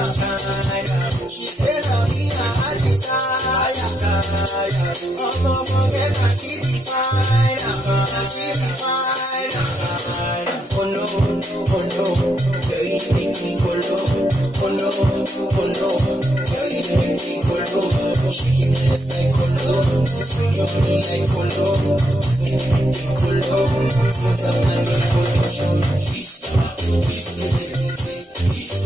She said, "Oh, me, I desire. I'ma forget that she be fine. She be fine. Oh no, girl, you make me go low. Oh no, girl, you make me go low. Shaking ass like colo, spin your body like colo. When you make me colo, turns out I get colo. Show you kiss, meditate, kiss,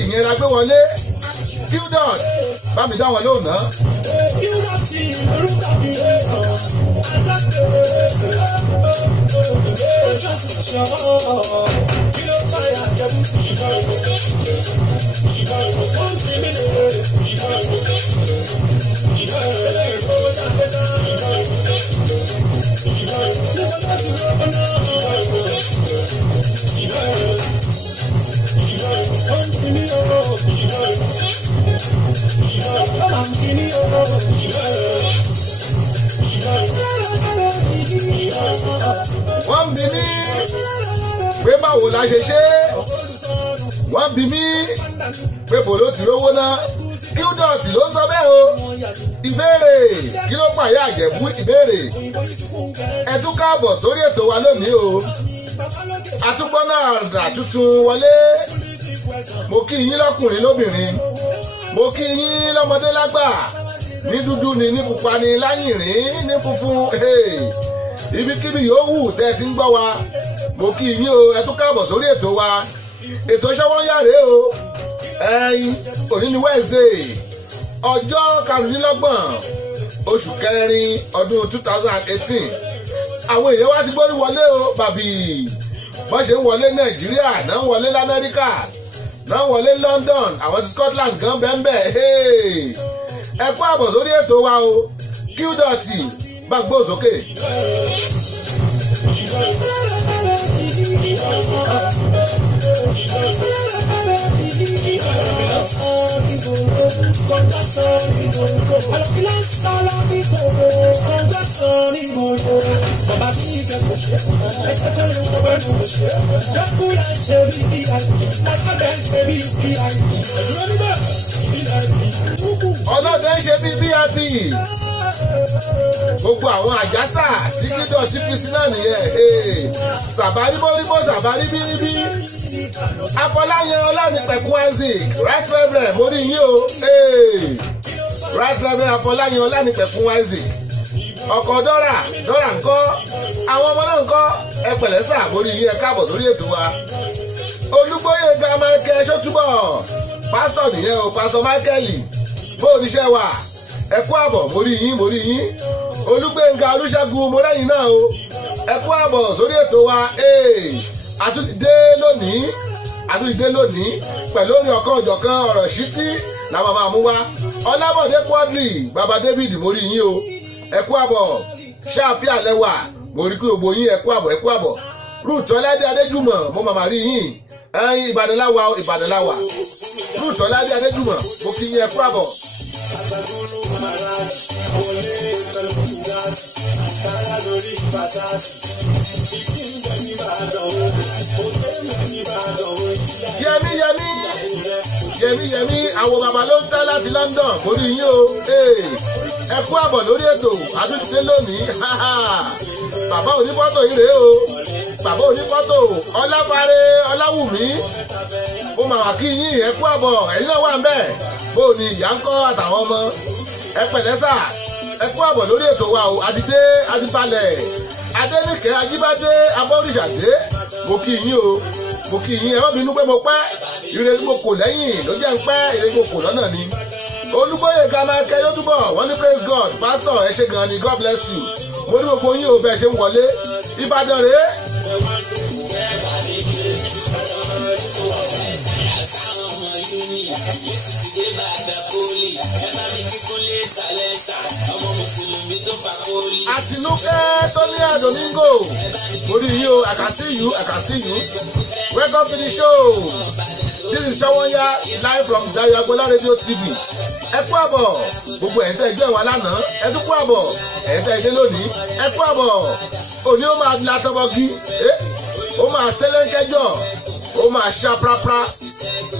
ìyẹn la gbé wọlé Qdot bá mi dá wọn lóhùn náà. Wọ́n bí mi pé báwo la ṣe ṣe, wọ́n bí mi pé bò ló ti rówó ná. Qdot ló sọ bẹ́ẹ̀ o. Ìbéèrè kí ló pààyà àjẹ̀bú ìbéèrè. Ẹ tún káàbọ̀ sórí ètò wa lónìí o. Àtúgbọ́n náà dà tuntun wọlé. Mo kí yín lọ́kùnrin lóbìnrin, mo kí yín lọ́mọdé lágbà, ní dúdú ni ní pupa ni láyìnrín ní funfun. Ibikíbi yòówù tẹ́ ẹ ti ń gbọ́ wa, mo kí yín o. Ẹ tún káàbọ̀ sórí ètò wa. Ètò Ṣọ́wọ́nyá rèé o. Òní ni Wednesday, ọjọ́ karùndínlọ́gbọ̀n oṣù kẹrin ọdún 2018. Àwọn èèyàn wa ti gbórí wọlé o bàbí. Bọ́n ṣe ń wọlé Nàìjíríà náà ń wọlé l'Amẹ́ríkà náà ń wọlé London, àwọn ti Scotland gan bẹ́ẹ̀. Ẹ kú àbọ̀ sórí ètò wa o. Qdot bá gbó sókè. Ọlọ́dẹ ń ṣe bí VIP. Gbogbo àwọn àjàsà tí Qdot fi sí náà nìyẹn. Sàbárí bóríbó sàbárí bíríbí. Afọláyan Ọlánìpẹ̀kun Isaac, Right Reverend mórí yín o. Right Reverend Afọláyan Ọlánìpẹ̀kun Isaac. Ọkọ̀ Dọ́rà ńkọ́, àwọn ọmọ náà ńkọ́, ẹ pẹ̀lẹ́ sà mórí yín, ẹ káàbọ̀ sórí ètò wa. Olúgbóyèga Michael Ṣótúbọ̀, pásítọ̀ nìyẹn o, pásítọ̀ Michael, bó oníṣẹ́ wà, ẹ kú àbọ̀ mórí yín. Olúgbénga Olúṣẹ́gun mọ́lẹ́yìn náà o, ẹ kú àbọ̀ sórí ètò wa. Àtúndé lónìí pẹ̀lú orin ọ̀kan ọ̀jọ̀kan ọ̀rọ̀ ṣítí làwọn máa mú wá. Ọlábọ̀dé Quadri, bàbá David mórí yín o, ẹ kú àbọ̀. Ṣáàfíà lẹ́wà, mo rí pé gbogbo yín ẹ kú àbọ̀. Ruth Ọlẹ́dẹ Adéjùmọ̀, mo màmá rí yín. Ìbàdàn láwa Ìbàdàn láwa Ruth Ọládé Adéjùmọ̀ mo kí yín ẹ kú àbọ̀. Yẹmí àwọn bàbá ló ń tẹ́ láti London mo rí yín o ẹ kú àbọ̀ lórí ètò àtúntìdé lónìí bàbá onífọ́tò yìí rèé o bàbá onífọ́tò Ọláfárẹ́ Ọláwùmí mo mà wá kí yín ẹ kú àbọ̀ ẹ̀yin náà wà ń bẹ̀ bó o ní ìyá ń kọ́ àtàwọn ọmọ ẹ pẹ̀lẹ́ sà ẹ kú àbọ̀ lórí ètò wa o àdìdé adìbalẹ̀ Adéníkẹ́ Ajíbádé Abọ́rìṣàdé mo kí yín o mo kí yín ẹ má bínú pé mo pẹ́ ire mo kò lẹ́yìn ló jẹ́ ń pẹ́ ire mo kò lọ́nà ni Olúbóyè Gamakẹ́ yóò túbọ̀ wọ́n ní praise God pastor ẹ ṣé gan ni God bless you mo ní gbogbo yín o bẹ́ẹ̀ ṣe ń wọlé Ìbàdàn rèé. Àtinúkẹ́ Tony Domingo orí yìí o I can see you welcome to the show this is Sowónyá live from Dayo Agbola Radio TV ẹ kú àbọ̀ gbogbo ẹ̀ ń tẹ́ ẹgbẹ́ wa lánàá ẹ tún kú àbọ̀ ẹ̀ ń tẹ́ ẹgbẹ́ lónìí ẹ kú àbọ̀ òní ó máa la tọmọgí ó máa sẹ́lẹ̀ńkẹ́jọ́ ó máa ṣá prapra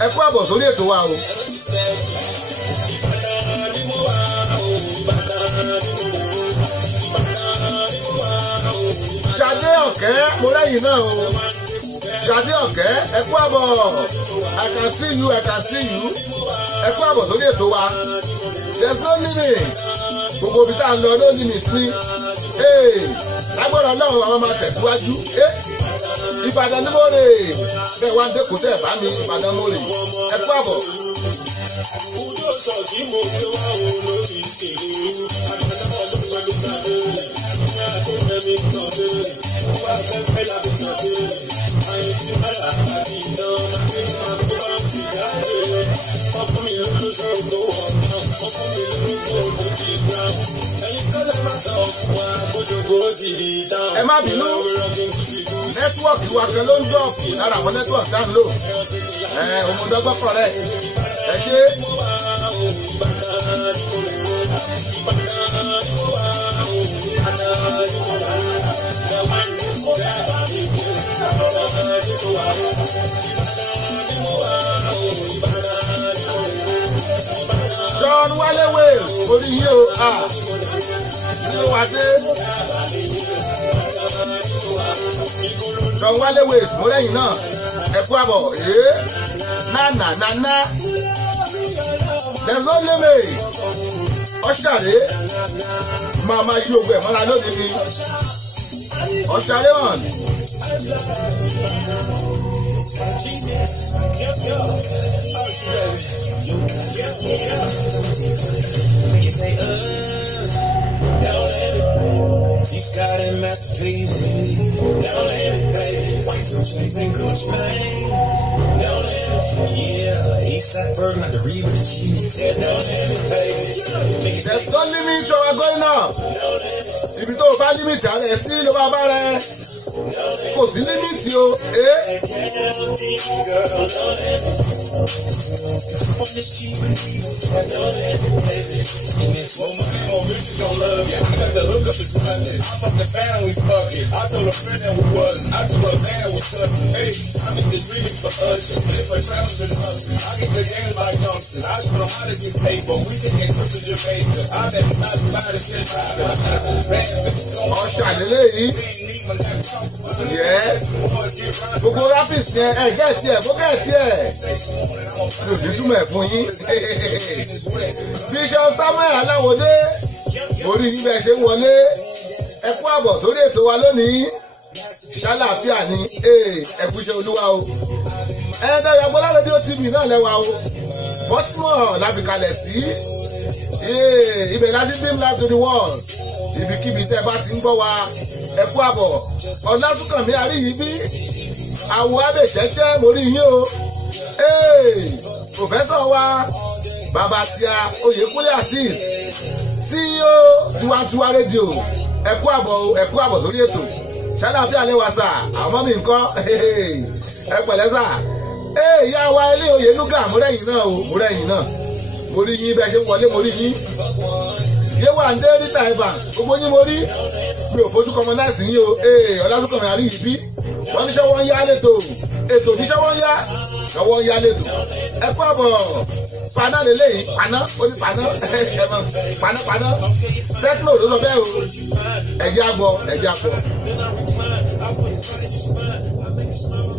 ẹ kú àbọ̀ sórí ètò wa o. Ṣadé Ọ̀kẹ́ mo lẹ́yìn náà o Ṣadé Ọ̀kẹ́ ẹ kú àbọ̀ I can see you ẹ kú àbọ̀ sórí ètò wa there's no limit gbogbo ibi tá a lọ no limit ní lágbára Ọlọ́run àwọn máa tẹ̀síwájú Ìbàdàn ní mòrè bẹ́ẹ̀ wá dé kò tẹ̀ bá mi Ìbàdàn mòrè ẹ kú àbọ̀. Ẹ má bínú nẹ́tíwọ̀kì wa kan ló ń dọ̀pù lára àwọn nẹ́tíwọ̀kì tá ń lò ọmọdọ́gbọ́n kọ̀rẹ́ ẹ ṣe. John Wale Wales orí yìí o ló wá dé. John Wale Wales mo lẹ́yìn náà ẹ kú àbọ̀ nánà there's no limit ọ̀ṣàrẹ́ máa yí ogun ẹ̀ mọ́ra lónìí ni ọ̀ṣàrẹ́ hàn. G-Scott and Master P. Don't let it, baby. White 2 chains and Gucci, man. Don't let it. Yeah, Eastside Berg, not the Reba, the G-Mix. Don't let it, baby. There's no limit to our going up. If you don't find limit, I see no baba. Kò sí límìtì o. I fucked the fan, we fuck it. I told a friend that we wasn't. I told a man we couldn't. Hey, I make this remix for Usher. If I travel to the hustle, I get the game like Dumpster. I show them how to get paid, but we taking trips to Jamaica. I never not buy the shit out of Ọ̀ṣàlélẹ́ yes gbogbo rapis yẹn ẹ gẹ́ẹ̀tì ẹ̀ bó gẹ́ẹ̀tì ẹ̀ lòdì túmọ̀ ẹ̀ fún yín Bishop Samuel Aláwọ̀dé orí yín bẹ́ẹ̀ ṣe ń wọlé ẹ kú àbọ̀ sórí ètò wa lónìí ṣàlàáfíà ni ẹ kú iṣẹ́ Olúwa o Dayo Agbola Radio TV náà lẹ́wà o Baltimore láti kalẹ̀ sí ibẹ̀ láti beam live to the world ibikíbi tẹ́ bá ti ń gbọ́ wa ẹ kú àbọ̀ Ọlásùnkànmí Àríyìbí àwọ̀ abẹ́ṣẹ́ṣẹ́ mórí yín o pòfẹ́sọ̀ wa bàbá tíá Oyèkúnlé Azeez CEO Tiwantiwa rédíò ẹ kú àbọ̀ sórí ètò ṣàlàáfíà lẹ́wà sà àwọn mi nǹkan ẹ pẹ̀lẹ́ sà ìyá wa ilé oyè lúgà mo rẹ́yìn náà o mo rẹ́yìn náà mo rí yín bẹ́ẹ̀ ṣe wọlé mo rí yín yéwà ń dé rita evans gbogbo yín mo rí mi ò fojú kọmọ náà sí yín o ọlásùnkànmí àríyí bí wọ́n ní sọ́wọ́ ń yá lẹ́tọ̀ ètò ní sọ́wọ́ ń yá sọ́wọ́ ń yá lẹ́tọ̀ ẹ kú àbọ̀ paná lélẹ́yìn paná ó ní paná paná tẹ́kínò ló sọ bẹ́ẹ̀ o ẹ̀jẹ̀ àgbọ̀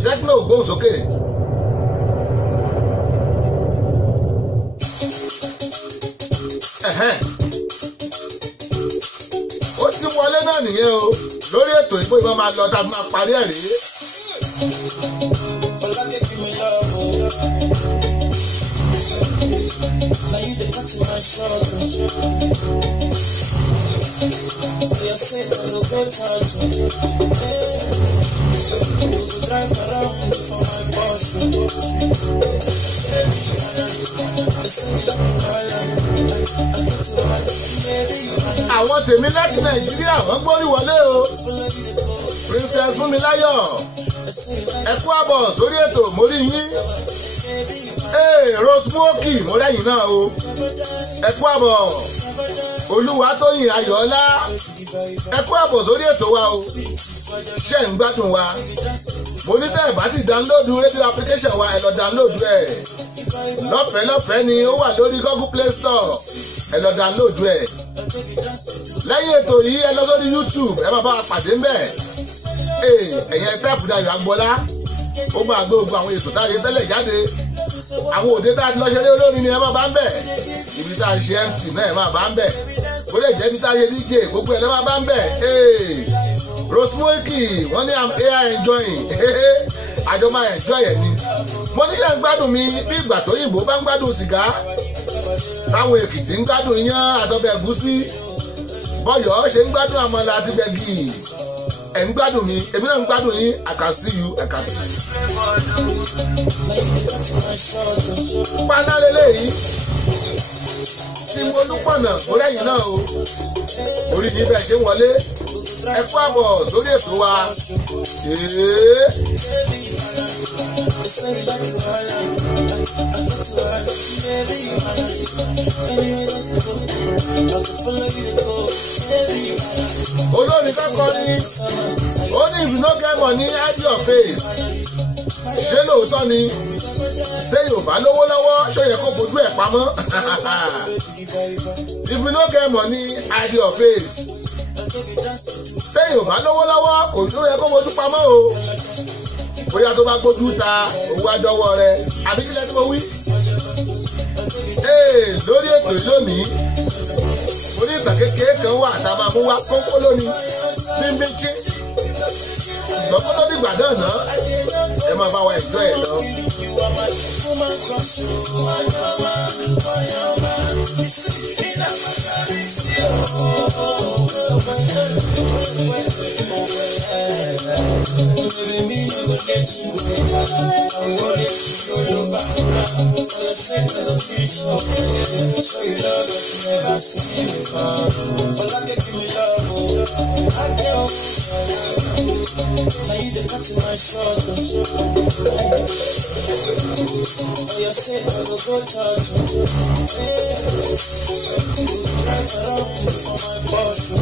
tẹ́kínò gbóhùn sókè. Ó ti wọlé náà nìyẹn o lórí ètò ìbò ìbọn máa lọ tá a máa parí ẹ̀ rèé. Now you the cut in my shoulder. For your sake, I will go charge you. We will drive around for my Porsche. Àwọn tèmi láti Nàìjíríà wọ́n gbórí wọlé o. Princess Fúnmiláyọ̀ ẹ kú àbọ̀ sórí ètò mórí yín. Rosemokey mo lẹ́yìn náà o ẹ kú àbọ̀ Olúwatóyìn Ayọ̀ọ́lá ẹ kú àbọ̀ sórí ètò wa o ṣé ń gbádùn wa mo ní tẹ́ ẹ̀ bá ti dáńlódù rédíò application wa ẹ lọ dáńlódù ẹ̀ lọ́fẹ̀ẹ́ ni ó wà lórí Google Play Store ẹ lọ dáńlódù ẹ̀ lẹ́yìn ètò yìí ẹ lọ sórí YouTube ẹ máa bá wa pàdé ń bẹ̀ ẹ̀yẹn sẹ́ẹ̀fù Dayọ̀ Agbọ́lá ó máa gbé ogun àwọn ètò táyé tẹ́lẹ̀ jáde àwọn òde tá a lọ ṣeré olórin ni ẹ máa bá ń bẹ̀ ibi tá a ṣe MC náà ẹ máa bá ń bẹ̀ ó lè jẹ́ ibi tá a ṣe DJ gbogbo ẹ̀ lẹ́ máa bá ń bẹ̀ Rosemokey wọ́n ní am AI enjoying àjọ máa enjoy ẹ̀ ni mo nílẹ̀ ń gbádùn mi bí ìgbà tó yìnbó bá ń gbádùn sìgá táwọn Èkìtì ń gbádùn iyán àtọbẹ̀ ẹ̀gúsí bọ́yọ̀ ṣe ń gbádùn àmàlà àti gbẹ̀gì ẹ̀ ń gbádùn mi èmi náà ń gbádùn yín I can see you. Paná lélẹ́yìí tí mo lúpọ̀nà mo lẹ́yìn náà o orí yìí bẹ́ẹ̀ ṣe ń wọlé ẹ kú àbọ̀ sórí ètò wa. Olórin kọ́kọ́ ní ó ní if you no get money hide your face ṣé lóòótọ́ ni ṣé Yorùbá lówó lọ́wọ́ ṣó yẹ kó fojú ẹ̀ pamọ́ if you no get money hide your face ṣé Yorùbá lówó lọ́wọ́ kò tó yẹ kó fojú pamọ́ o bóyá tó bá gbójú ta owó àjọwọ́ rẹ àbí kílẹ̀ tí mo wí. Lórí ètò lónìí orí ìtàn kékeré kan wà tá a máa mú wá kókó lónìí bímbíjí ìgbọ́kọ́ tó dìgbà náà ná ẹ máa bá wa ẹ̀jọ́ ẹ̀ lọ. Now you the cut in my shoulder. For your sake, I will go charge you. We will drive around for my Porsche.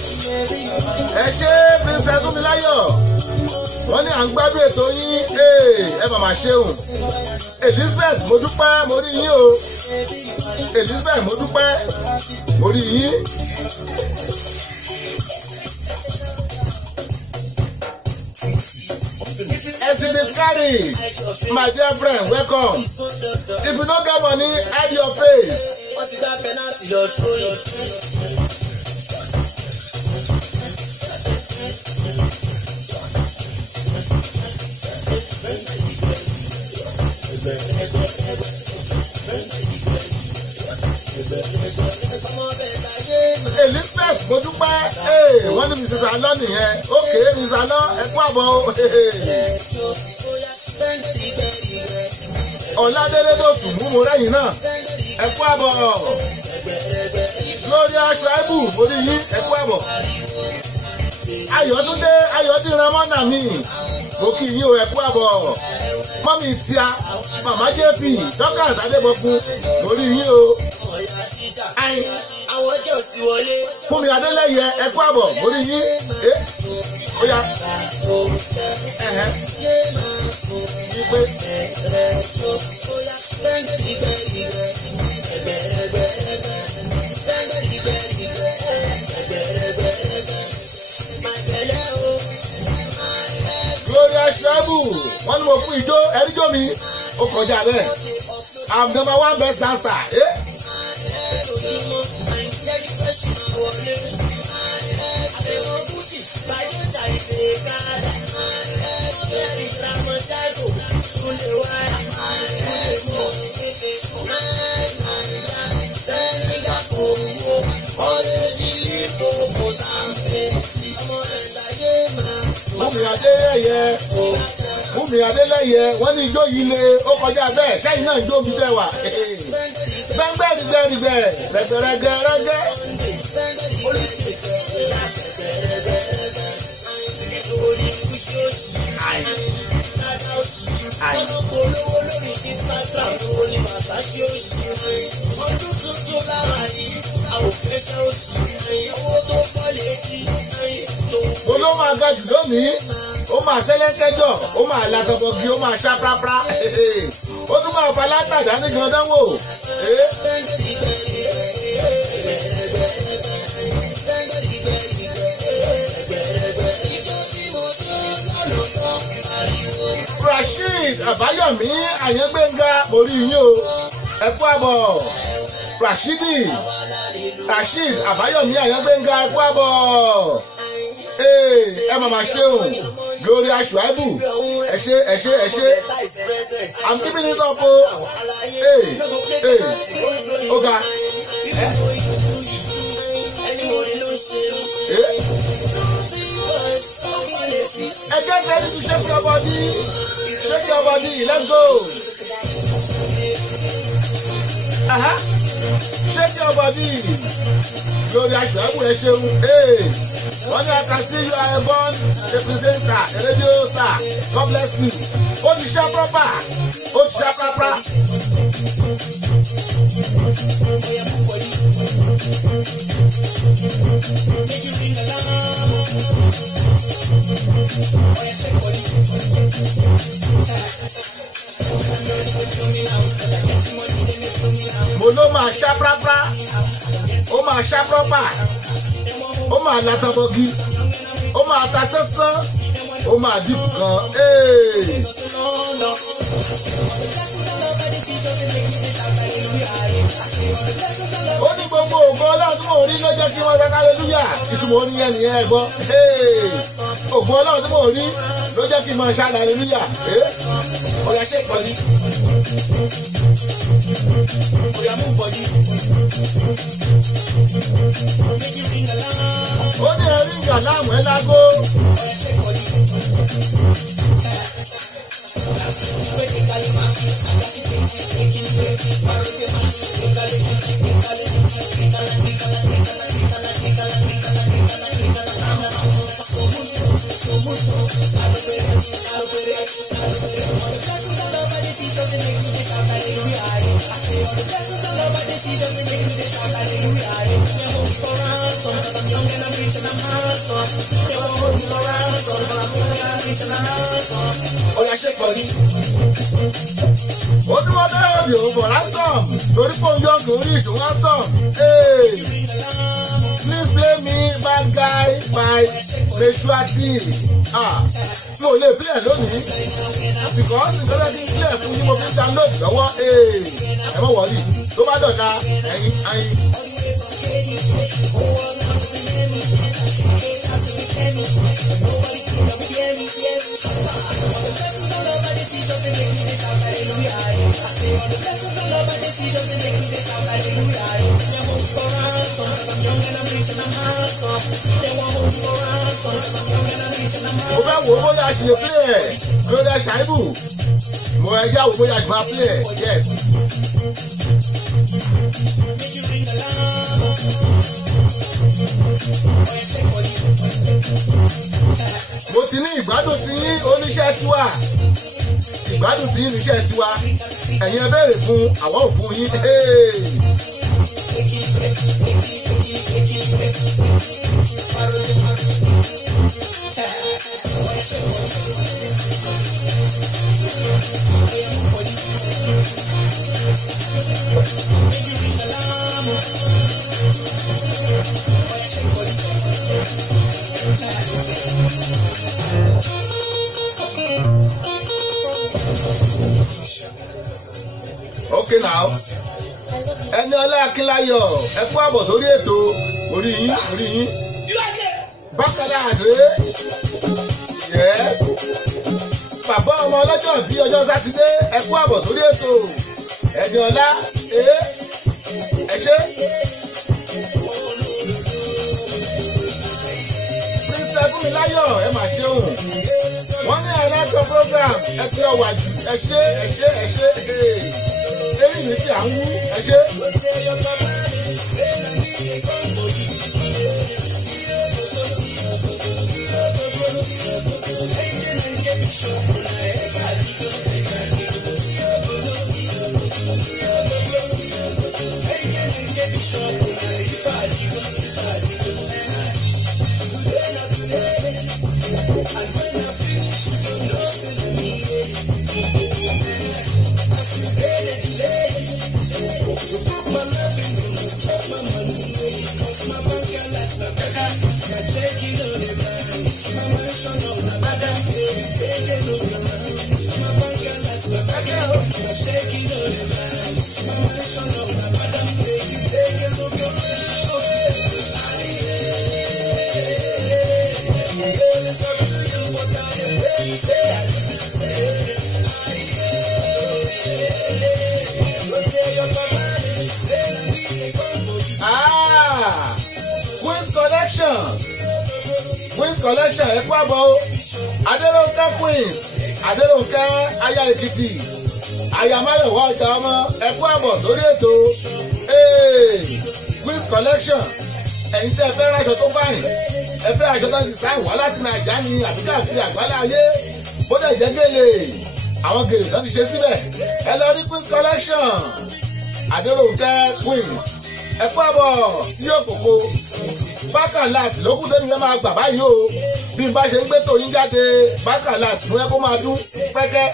Ẹ ṣé Princess Fúnmiláyọ̀ wọ́n ní à ń gbádùn ètò yín ẹ màmá ṣeun Elizabeth mo dúpẹ́ mo rí yín o Elizabeth mo dúpẹ́ mo rí yín. Carry, my dear friend, welcome. If you don't get money, hide your face. What's that penalty you're throwing? Elizabeth mo dúpẹ́ wọ́n ní Mrs. Alọ́ nìyẹn okay Mrs. Alọ́ ẹ kú àbọ̀ Ọládélé tó tù mú mo rẹ́yìn náà ẹ kú àbọ̀ Gloria Shaibu mo rí yín ẹ kú àbọ̀ Ayọ̀túndé Ayọ̀dìran mọ́nà mi mo kí yín o ẹ kú àbọ̀ mọ́mí tíá màmá JP Dorcas Adébọ̀kún mo rí yín o. Fúnmi Adélẹ́yẹ ẹ kú àbọ̀ mo rí yín ó yá Gloria Shabu wọ́n ní mo fún ijó ẹ̀ríjó mi ó kọjá bẹ́ẹ̀ I'm number 1 best dancer. Fúnmi Adélẹ́yẹ wọ́n ní ijó yìí lé ó kọjá bẹ́ẹ̀ sẹ́yìn náà ijó mi bẹ́ẹ̀ wà gbẹ́ngbẹ́rìgbẹ́rìgbẹ́ rẹ́gẹ́rẹ́gẹ́rẹ́gẹ́. Mo ló máa ga jù lónìí ó máa sẹ́lẹ̀kẹ́jọ́ ó máa látọ̀bọ̀gì ó máa ṣá prápra ó tún máa fa látàdá ní gandan wò. Rasheed Àbáyọ̀mí Àyàngbénga orí yín o ẹ kú àbọ̀ Rasheed Àbáyọ̀mí Àyàngbénga ẹ kú àbọ̀ ẹ màmá ṣeun Gloria Shuaibu ẹ ṣé I'm keeping it up o oga get ready to shake your body let's go. Shake your body. Gloria Shuaibu ẹ ṣeun. Wọ́n ní I can see you are a born representer, a radio star. God bless you. Ó ti ṣá proper. Ó ti ṣá proper. Mo ló máa ṣá prápra, ó máa ṣá prọ́pà, ó máa látàbọ̀gì, ó máa ta sánsán, ó máa dìbò kan. Ó ní gbogbo ògbó ọlọ́run tí mò ń rí ló jẹ́ kí wọ́n sọ hallelujah ìtumọ̀ oníyẹn nìyẹn ẹ gbọ́. Ògbó ọlọ́run tí mò ń rí ló jẹ́ kí n máa ṣá hallelujah. Ọ̀yà ṣe ìpọ́nì. Ọ̀yà mú ìpọ́nì. Ó ní ẹ̀rí ìgbà láàmú ẹ̀ lágó. Ọ̀yà ṣe pọ̀ ní. Ó ní wọ́n bẹ̀rẹ̀ bí òun bọ̀ lásán torí kò ń yọ gòrí ìtúwọ́n sàn. Please play me bad guy by Meshuati. Mo lè play lónìí because ìgbésẹ̀ kí n play fún ní mo fi ń download lọ́wọ́. Ẹ mọ̀ wọ́ọ̀lì tó bá dọ̀ta ẹ̀yin ayin. Mo fẹ́ wo bóyá a ṣe lè play ẹ̀ Gloria Shuaibu mo ẹ yá wo bóyá a ṣe máa play ẹ̀ yes. mo ti ní ìgbádùn tí yín oníṣẹ́ tiwa ìgbádùn tí yín níṣẹ́ tiwa ẹ̀yin ẹ béèrè fún àwọn òfin yín. Okay now Ẹniọlá Akínláyọ̀ ẹ kú àbọ̀ sórí ètò orí yín bákan náà yes bàbá ọmọ ọlọ́jọ́ bí ọjọ́ sátidé ẹ kú àbọ̀ sórí ètò Ẹniọlá ẹ ṣé Prince Fúnmiláyọ̀ ẹ mà ṣeun wọ́n ní ẹ̀rọ program ẹ ti ọ̀wà jù ẹ ṣé èyí ní ti à ń wú ẹ ṣé. Collection ẹ kú àbọ̀ o Adérónkẹ́ Queens Adérónkẹ́ aya Èkìtì aya Máyọ̀wá ọjà ọmọ ẹ kú àbọ̀ sórí ètò Queens Collection ẹ̀yin tẹ́ ẹ fẹ́ rájọ tó báyìí ẹ fẹ́ àjọ tó ti sáì wá láti Nàìjíríà ní àbíká àti àgbálá ayé bó dẹ̀ jẹ́ gèlè àwọn gèlè tó ti ṣe síbẹ̀ ẹ lọ rí Queens Collection Adérónkẹ́ Queens ẹ kú àbọ̀ sí òkòkò bákàláàtì ló kú tẹ́mi fẹ́ máa gbà báyìí o bí n bá ṣe ń gbé tòyín jáde bákàláàtì ló yẹ kó máa dún pẹ́kẹ́.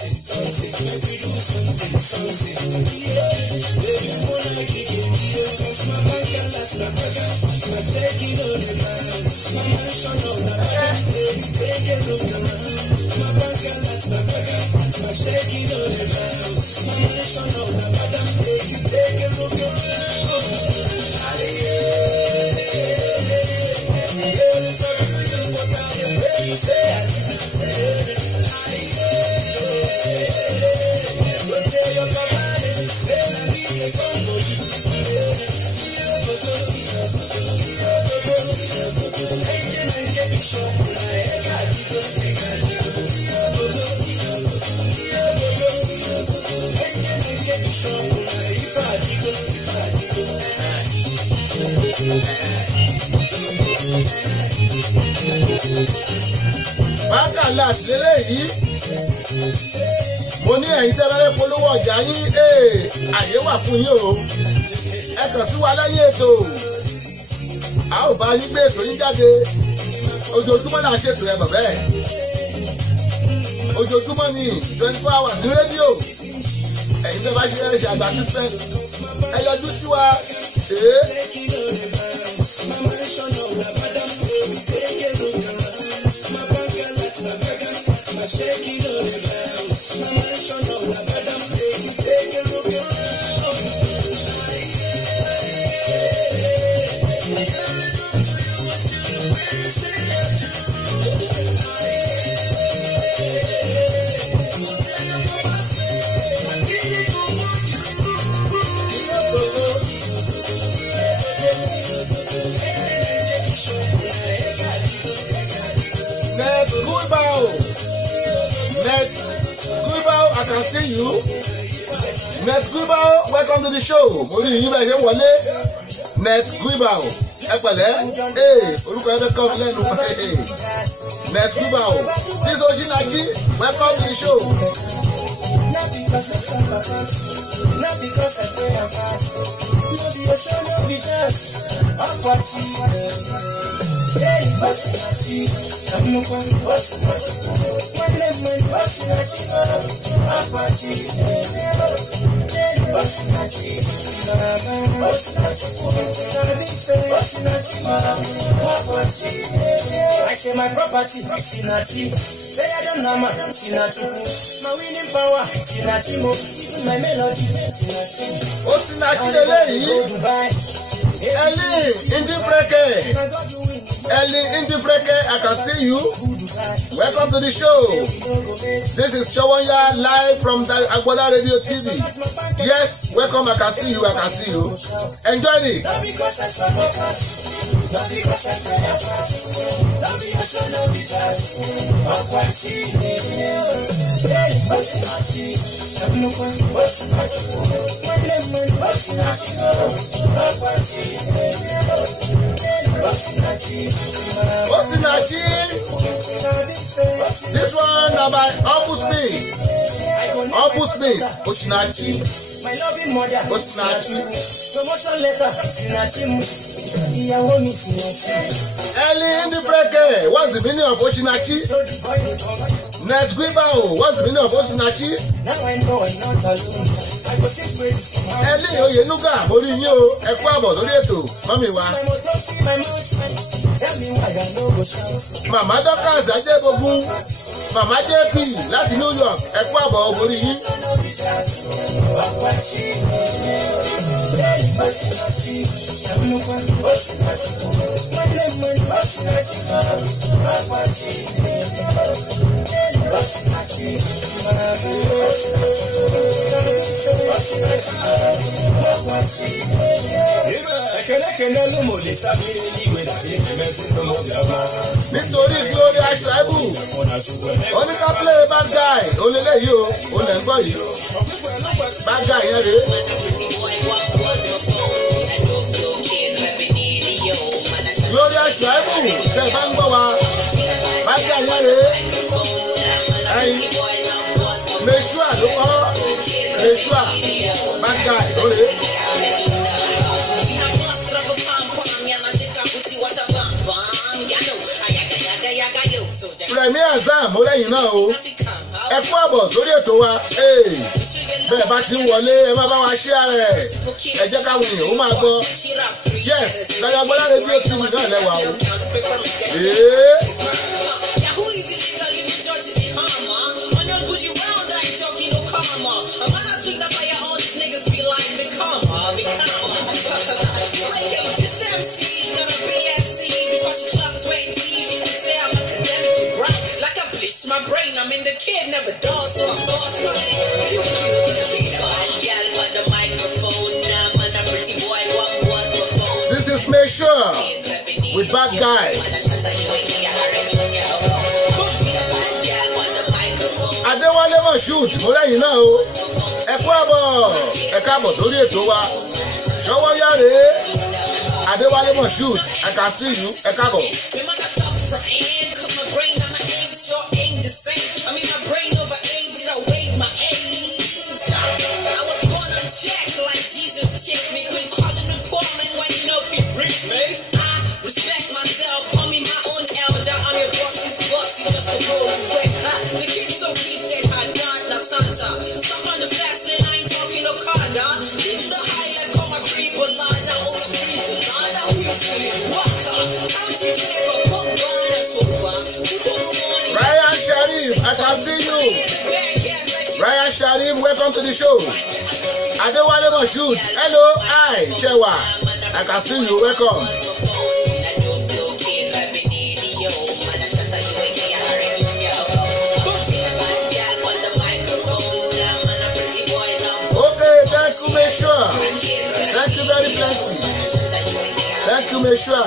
Bákàláàtì lélẹ́yìí mo ní ẹ̀yin tẹ́ bá fẹ́ polówó ọjà yín àyè wà fún yín o ẹ kàn sí wa lẹ́yìn ètò a ò bá yín gbé ètò yín jáde ojoojúmọ́ náà ṣètò ẹ bọ̀ bẹ́ẹ̀ ojoojúmọ́ ní 24 hours ní rédíò ẹ̀yin tẹ́ bá ṣe ẹ̀ṣẹ̀ àgbà sísẹ́ ẹ yọjú sí wa can see you. Next Guibao, welcome to the show. Mo rí yín bẹ́ẹ̀ ṣe wọlé. Next Guibao, ẹ pẹ̀lẹ́. Orúkọ ẹ fẹ́ kọ́ mi lẹ́nu. Next Guibao, this Osinachi, welcome to the show. Not because I sacrifice, not because I pray and fast. No be a show, no be just. I'm watching. Hey, Osinachi, I'm no one. Osinachi, my name is Osinachi. I'm watching. Hey, Osinachi, Osinachi, Osinachi, I'm watching. I say my property, Osinachi. Say I don't know my Osinachi. My winning power. Osinachi, my melody, Osinachi. Osinachi leleyi. Eli Indifreke, I can see you. Welcome to the show. This is Shawanya live from the Agbola Radio TV. Yes, welcome. I can see you. Enjoy it. Not because I sacrifice, not because I pray and fast. Not be a show, no be just. I'm watching. Hey, Osinachi, I'm no one. Osinachi, my name is Osinachi. I'm watching. Osinachi. This one now by Opus Smith. Osinachi. My loving mother, Osinachi. Promotion letter, Osinachi. Ìyàwó mi Osinachi. Eli Indifreke, what's the meaning of Osinachi? Next Guibao, what's the meaning of Osinachi? Now I know I'm not alone. I go sing praise. Eli Oyenuga, mo rí yín o, ẹ kú àbọ̀ lórí ètò, mọ́mí wa. My mother, my motion. Tell me why I no go shout. Màmá Dorcas Ajẹ́gbógún, Màmá JP láti New York, ẹ kú àbọ̀ mo rí yín. Nítorí Gloria Shaibu, oníkápẹ́lẹ́ bad guy, olélẹ́yìí o, olè ń gbọ́ yìí. Bad guy yẹn rèé. Gloria Shaibu, ṣe bá ń gbọ́ wa. Bad guy yẹn rèé. Meshua ló kọ́. Meshua, bad guy, ó rèé. Premier Azam ó lẹ́yìn náà o. Ẹ kú àbọ̀ sórí ètò wa. Bẹ́ẹ̀ bá ti ń wọlé ẹ má bá wa share rẹ̀. Ẹ jẹ́ káwọn èèyàn ó máa gbọ́. Yes, lọ́yọ̀ Agbola Radio TV náà lẹ́wà o. My brain, I'm in the kid, never does. So I'm boss running. This is Meshua with bad guy. Adéwálé Moshood, mo lẹ́yìn náà o. Ẹ kú àbọ̀, ẹ káàbọ̀ sórí ètò wa. Ṣọwọ́ yáre. Adéwálé Moshood, I can see you. Ẹ káàbọ̀. I can see you. Ryan Sharif, welcome to the show. Adéwálé Moshood, hello, hi, Shewa. I can see you, welcome. Okay, thank you, Meshua. Thank you very plenty. Thank you, Meshua.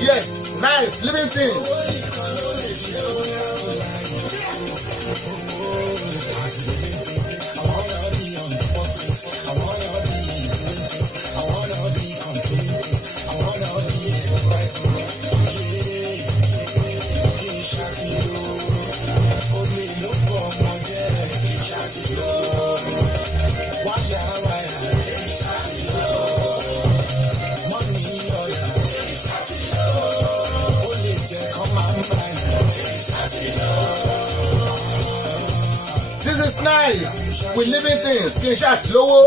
Yes. Nice, living things. Nice with living things kí n ṣàtìlówó.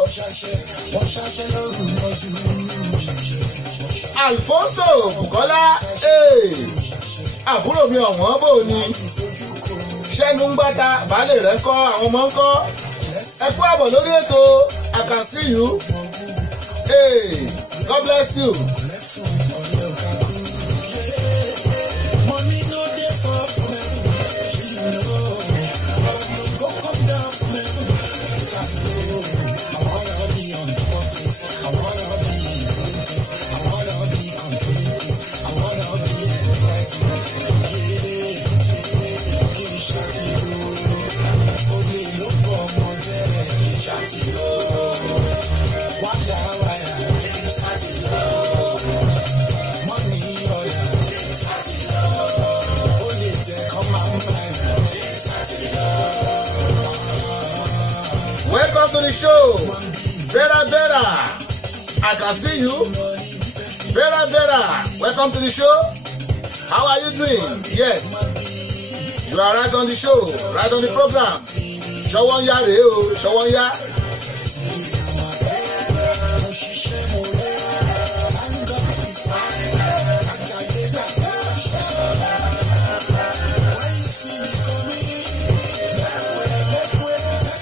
Alfonso Bukola àbúrò mi ọ̀wọ́n bò ní Ṣẹ́gun gbáta baálé rẹ̀ kọ́ àwọn ọmọ ń kọ́ ẹ kú àbọ̀ lórí ètò I can see you. God bless you. Welcome to the show. Vera. I can see you. Vera. Welcome to the show. How are you doing? Yes. You are right on the show. Right on the program. Ṣọwọ́nyá rèé o. Ṣọwọ́nyá.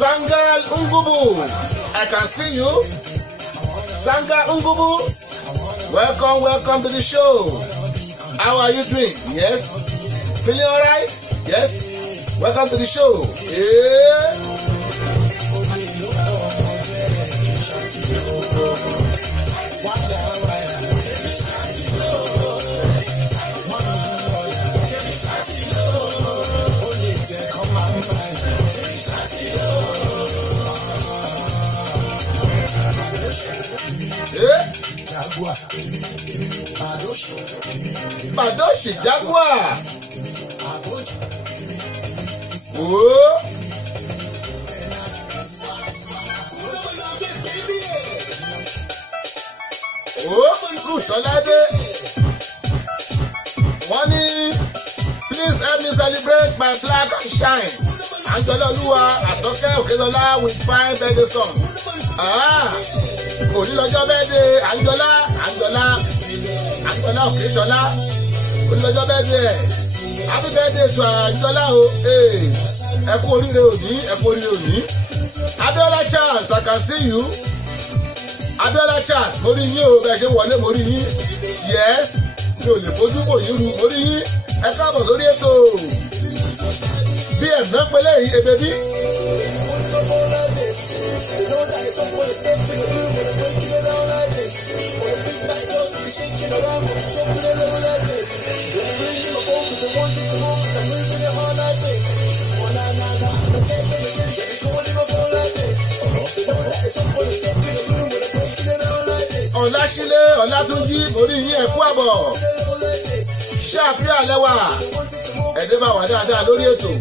Sanga Ngubu, I can see you. Sanga Ngubu, welcome to the show. How are you doing? Yes. Feeling alright? Yes. Welcome to the show. Yeah. Badoshi Jaguar. Whoa. Solade. Wọ́n ní please help me celebrate my black and shine. Anjola Olúwa Àtọ́kẹ́ Òkèlọ́lá with fine birthday song. Òní lọ́jọ́ birthday Anjola Òkèṣọlá. Òní lọ́jọ́ birthday. Happy birthday to Anjola o. Ẹ kú oríire òní. Abiola Charles, I can see you. Abiola Charles, mo rí yín o, bẹ́ẹ̀ ṣe wọlé mo rí yín. Yes, mi ò lè fojú kò yín ru, mo rí yín. Ẹ káàbọ̀ sórí ètò. Bí ẹ̀gbọ́n pẹ̀lẹ́ yìí, ebè bí. Ọláṣílẹ̀ Ọlátúnjí orí yín ẹ̀kú àbọ̀ ṣáàfíà lẹ́wà ẹ̀dẹ́ bá wà dáadáa lórí ètò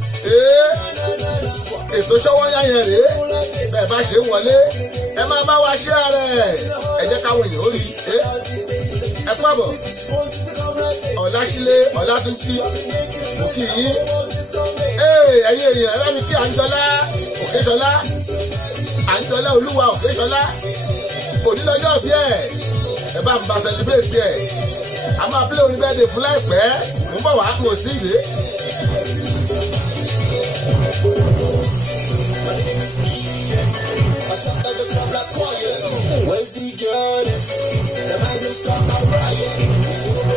ètò Ṣọ́wọ́nyá yẹn rèé bẹ́ẹ̀ bá ṣe ń wọlé ẹ máa bá wa ṣe ààrẹ ẹ jẹ́ káwọn èèyàn ó rí ẹ̀kú àbọ̀ Ọláṣílẹ̀ Ọlátúnjí òkì yín ẹ̀yin èèyàn ẹ bá mi kí Àǹjọ́lá Òkèṣọlá Àǹjọ́lá Olúwa Òkèṣọlá onílọ́jọ́ bí ẹ bá ń ba celebrate ẹ a máa play orin birthday fún láìpẹ́ ń bọ̀ wá kò sí ìwé. Where's the girl? The man just got my riot.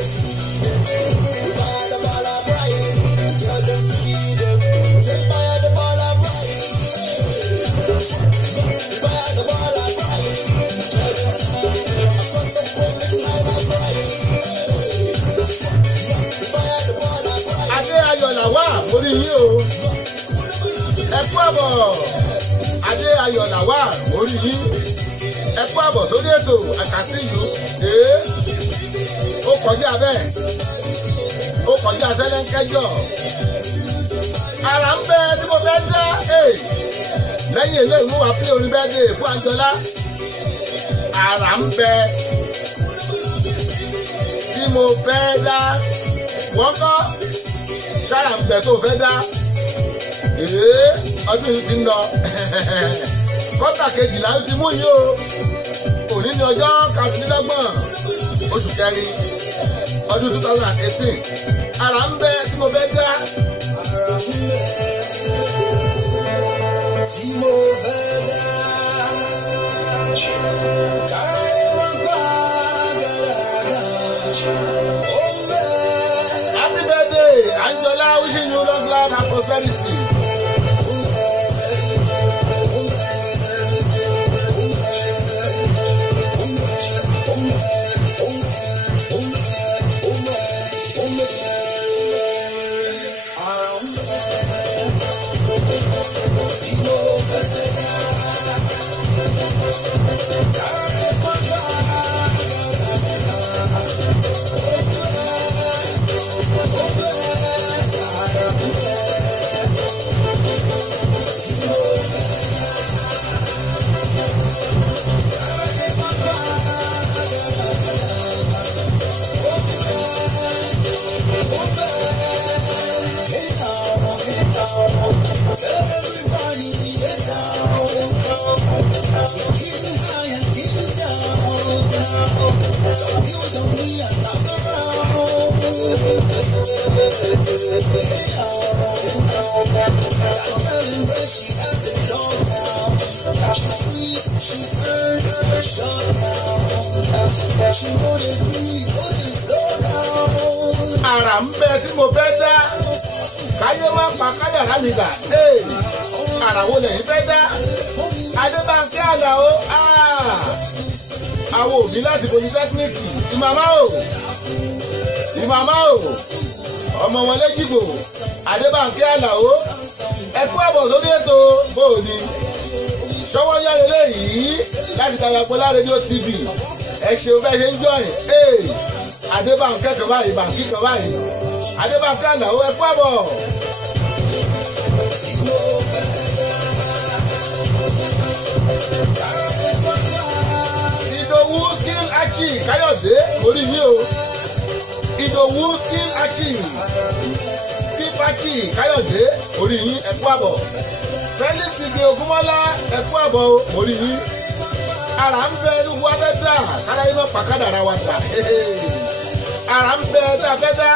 We buy the ball of Brian. The girl don't feed them. Just buy the ball of Brian. We buy the ball of Brian. I want some cool little time of Brian. làwà mórí yín o ẹ kú àbọ̀ adé ayọ̀ làwà mórí yín ẹ kú àbọ̀ sórí ètò àkàtì yìí ó kọjá bẹ́ẹ̀ ó kọjá sẹ́lẹ̀ńkẹ́jọ́ ara ń bẹ tí mo fẹ́ dá lẹ́yìn eléyìí mú wá pé orin bẹ́ẹ̀ dé fún Anjọlá ara ń bẹ tí mo fẹ́ dá wọ́n kọ́ sára ń bẹ tó fẹ́ dá ọdún yìí ti ń lọ kọ́tà kejìlá ó ti mú yìí o òní ní ọjọ́ kàdínlọ́gbọ̀n oṣù kẹrin ọdún 2018 ara ń bẹ tí mo fẹ́ dá. Tí mo fẹ́ dá káyé wọn gbá gàràgà ó ń bẹ. Happy birthday Anjọlá, wishing you long life and prosperity. Ara ń bẹ tí mo fẹ́ dá káyé má pa kádàrá mi dà ara wo lẹ́yìn fẹ́ dá Adébánkẹ́ Àlàó àwọn òbí láti polytechnic ìmàmá o ọmọ wọn lẹ́jìgbò Adébánkẹ́ Àlàó ẹ kú àbọ̀ lórí ètò bóòní ṣọwọ́ yára léyìí láti Tàyàpọ̀lá rédíò TV ẹ ṣeun bẹ́ẹ̀ ṣe ń jọyìn Adébánkẹ́ kan báyìí bàǹkì kan báyìí Adébánkẹ́ Àlàó ẹ kú àbọ̀. Ìdòwú skill achi Káyọ̀dé orí mi o Ìdòwú skill achi Káyọ̀dé orí yín ẹ kú àbọ̀. Felix Ige Ògúnmọ́lá ẹ kú àbọ̀ orí yín. Ara ń bẹ wá fẹ́ dà kára yín náà pàkádàrà wa dà. Ara ń bẹ tá a fẹ́ dá.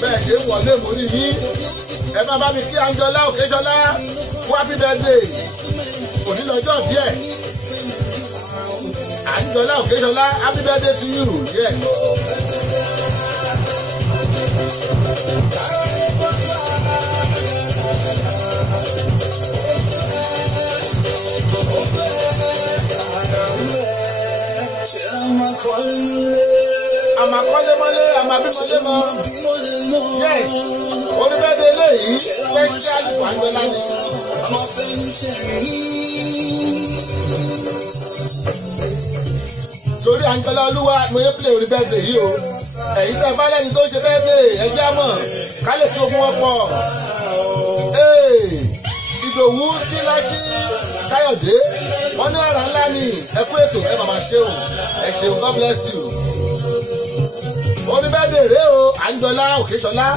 Bẹ́ẹ̀ ṣe wọlé mórí yín ẹ má bá mi kí Anjọlá Òkèṣọlá happy birthday òní lọ́jọ́ díẹ̀ Anjọlá Òkèṣọlá happy birthday to you yes. Àmàkọ́lémọ́lé àmàbímọ́lémọ́ yes oníbẹ̀dẹ̀ eléyìí special Anjọlá ni. Torí Anjọlá Olúwa mo yẹ pílẹ̀ oníbẹ̀dẹ̀ yìí o ẹ̀yin tẹ́ bá lẹ́ni tó ṣe bẹ́ẹ̀dẹ̀ ẹjẹ́ àmọ̀ ká lè fi ogún wọn pọ̀. Ìdòwú Kíláṣí Káyọ̀dé wọ́n ní ọ̀rọ̀ ńlá ni ẹ kú ètò ẹ màmá ṣeun ẹ ṣeun God bless you. Oníbẹ̀dẹ̀ rèé o Anjọlá Òkèṣọlá.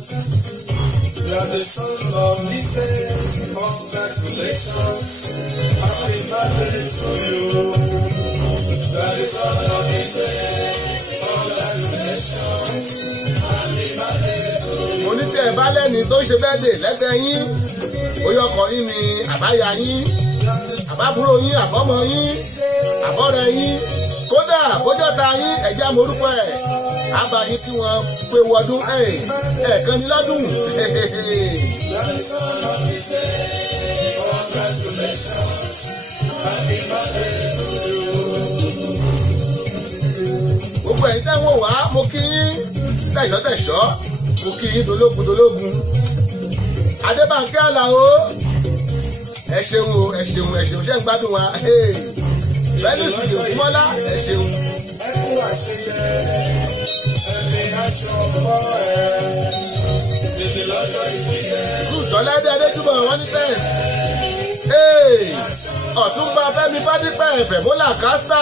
You are the son of this day. Congratulations. Happy birthday to you. You are the son of this day. Congratulations. Happy birthday to you. tẹ́ ẹ bá lẹ́ni tó ń ṣe birthday lẹ́gbẹ̀ẹ́ yín bóyá ọkọ yín ni àbáyá yín àbábúrò yín àbọ́mọ yín àbọ́rẹ̀ yín kódà bójọ́ta yín ẹ̀já morúkọ ẹ̀ àbáyé kí wọ́n pé wọdún ẹ̀ẹ̀kan ní lọ́dún. Gbogbo ẹ̀yin tẹ́ ń wò wá mo kí yín tẹ̀ṣọ́tẹ̀ṣọ́ mo kí yín dológun. Adébánkẹ́ Àlàó ẹ ṣeun ṣé ń gbádùn wa bẹ́ẹ̀ni sì lè fún mọ́lá ẹ ṣeun. Tọ́ládé Adéjúmọ̀ wọ́n ní bẹ́ẹ̀ Ọ̀túnba Fẹ́mi Fádípẹ̀ Fẹ̀mọ́là Kásítà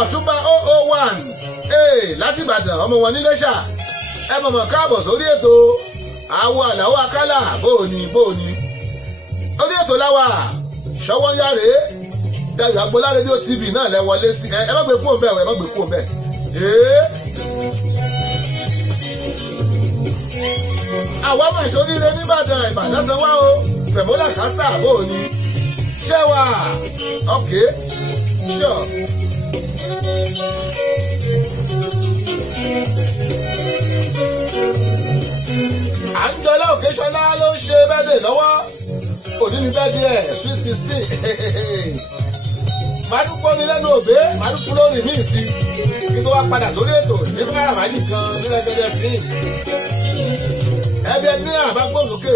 Ọ̀túnba 001 láti Ìbàdàn ọmọ wọn níléṣà ẹ mọ̀mọ́ káàbọ̀ sórí ètò àwọ̀ Àlàó Àkàlà bóòní orí ètò láwà ṣọwọ́ yáre Dayọ̀ Agboola rédíò TV náà lẹ wọlé sí ẹ má gbé fóònù bẹ́ẹ̀ ẹ má gbé fóònù bẹ́ẹ̀. Àwa máa ìṣoríire nìbàdàn Ìbàdàn sanwó o Fẹ̀mọ́là Kásítà bóòní ṣẹ́wà okay sure. Àńjọlá Òkèṣọlá ló ń ṣe bẹ́ẹ̀dẹ̀ lọ́wọ́ òní ní bẹ́ẹ̀dẹ̀ ẹ̀ sweet 16 màdúpọ̀ ní lẹ́nu òbé màdúpọ̀ lórí míì sí kí tó wá padà sórí ètò ní fúnràmájì kan nílẹ̀gẹ́dẹ́ fíì ẹbí ẹtí náà bá gbọ́ sókè.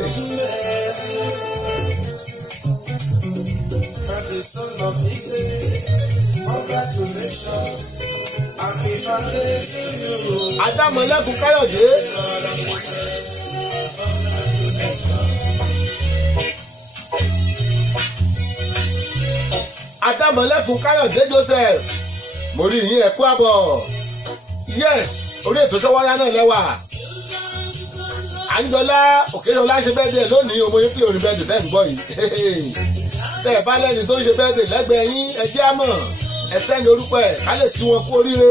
Adámọ̀lẹ́kùn Káyọ̀dé. Adámọ̀lẹ́kùn Káyọ̀dé Joseph mo rí yín ẹ̀kú àbọ̀ yes orí ètò Ṣọ́wọ́yá náà lẹ́wà. Àńjọlá Òkèṣọlá ṣe bẹ́ẹ̀dẹ̀ lónìí ọmọ yín pé orin bẹ́ẹ̀dẹ̀ tẹ́ ń gbọ́ yìí tẹ́ ẹ̀ bá lẹ́ni tó ń ṣe bẹ́ẹ̀dẹ̀ lẹ́gbẹ̀ẹ́ yín ẹ jẹ́ àmọ̀ ẹ sẹ́ni orúkọ ẹ̀ ká lè kí wọn kú oríire.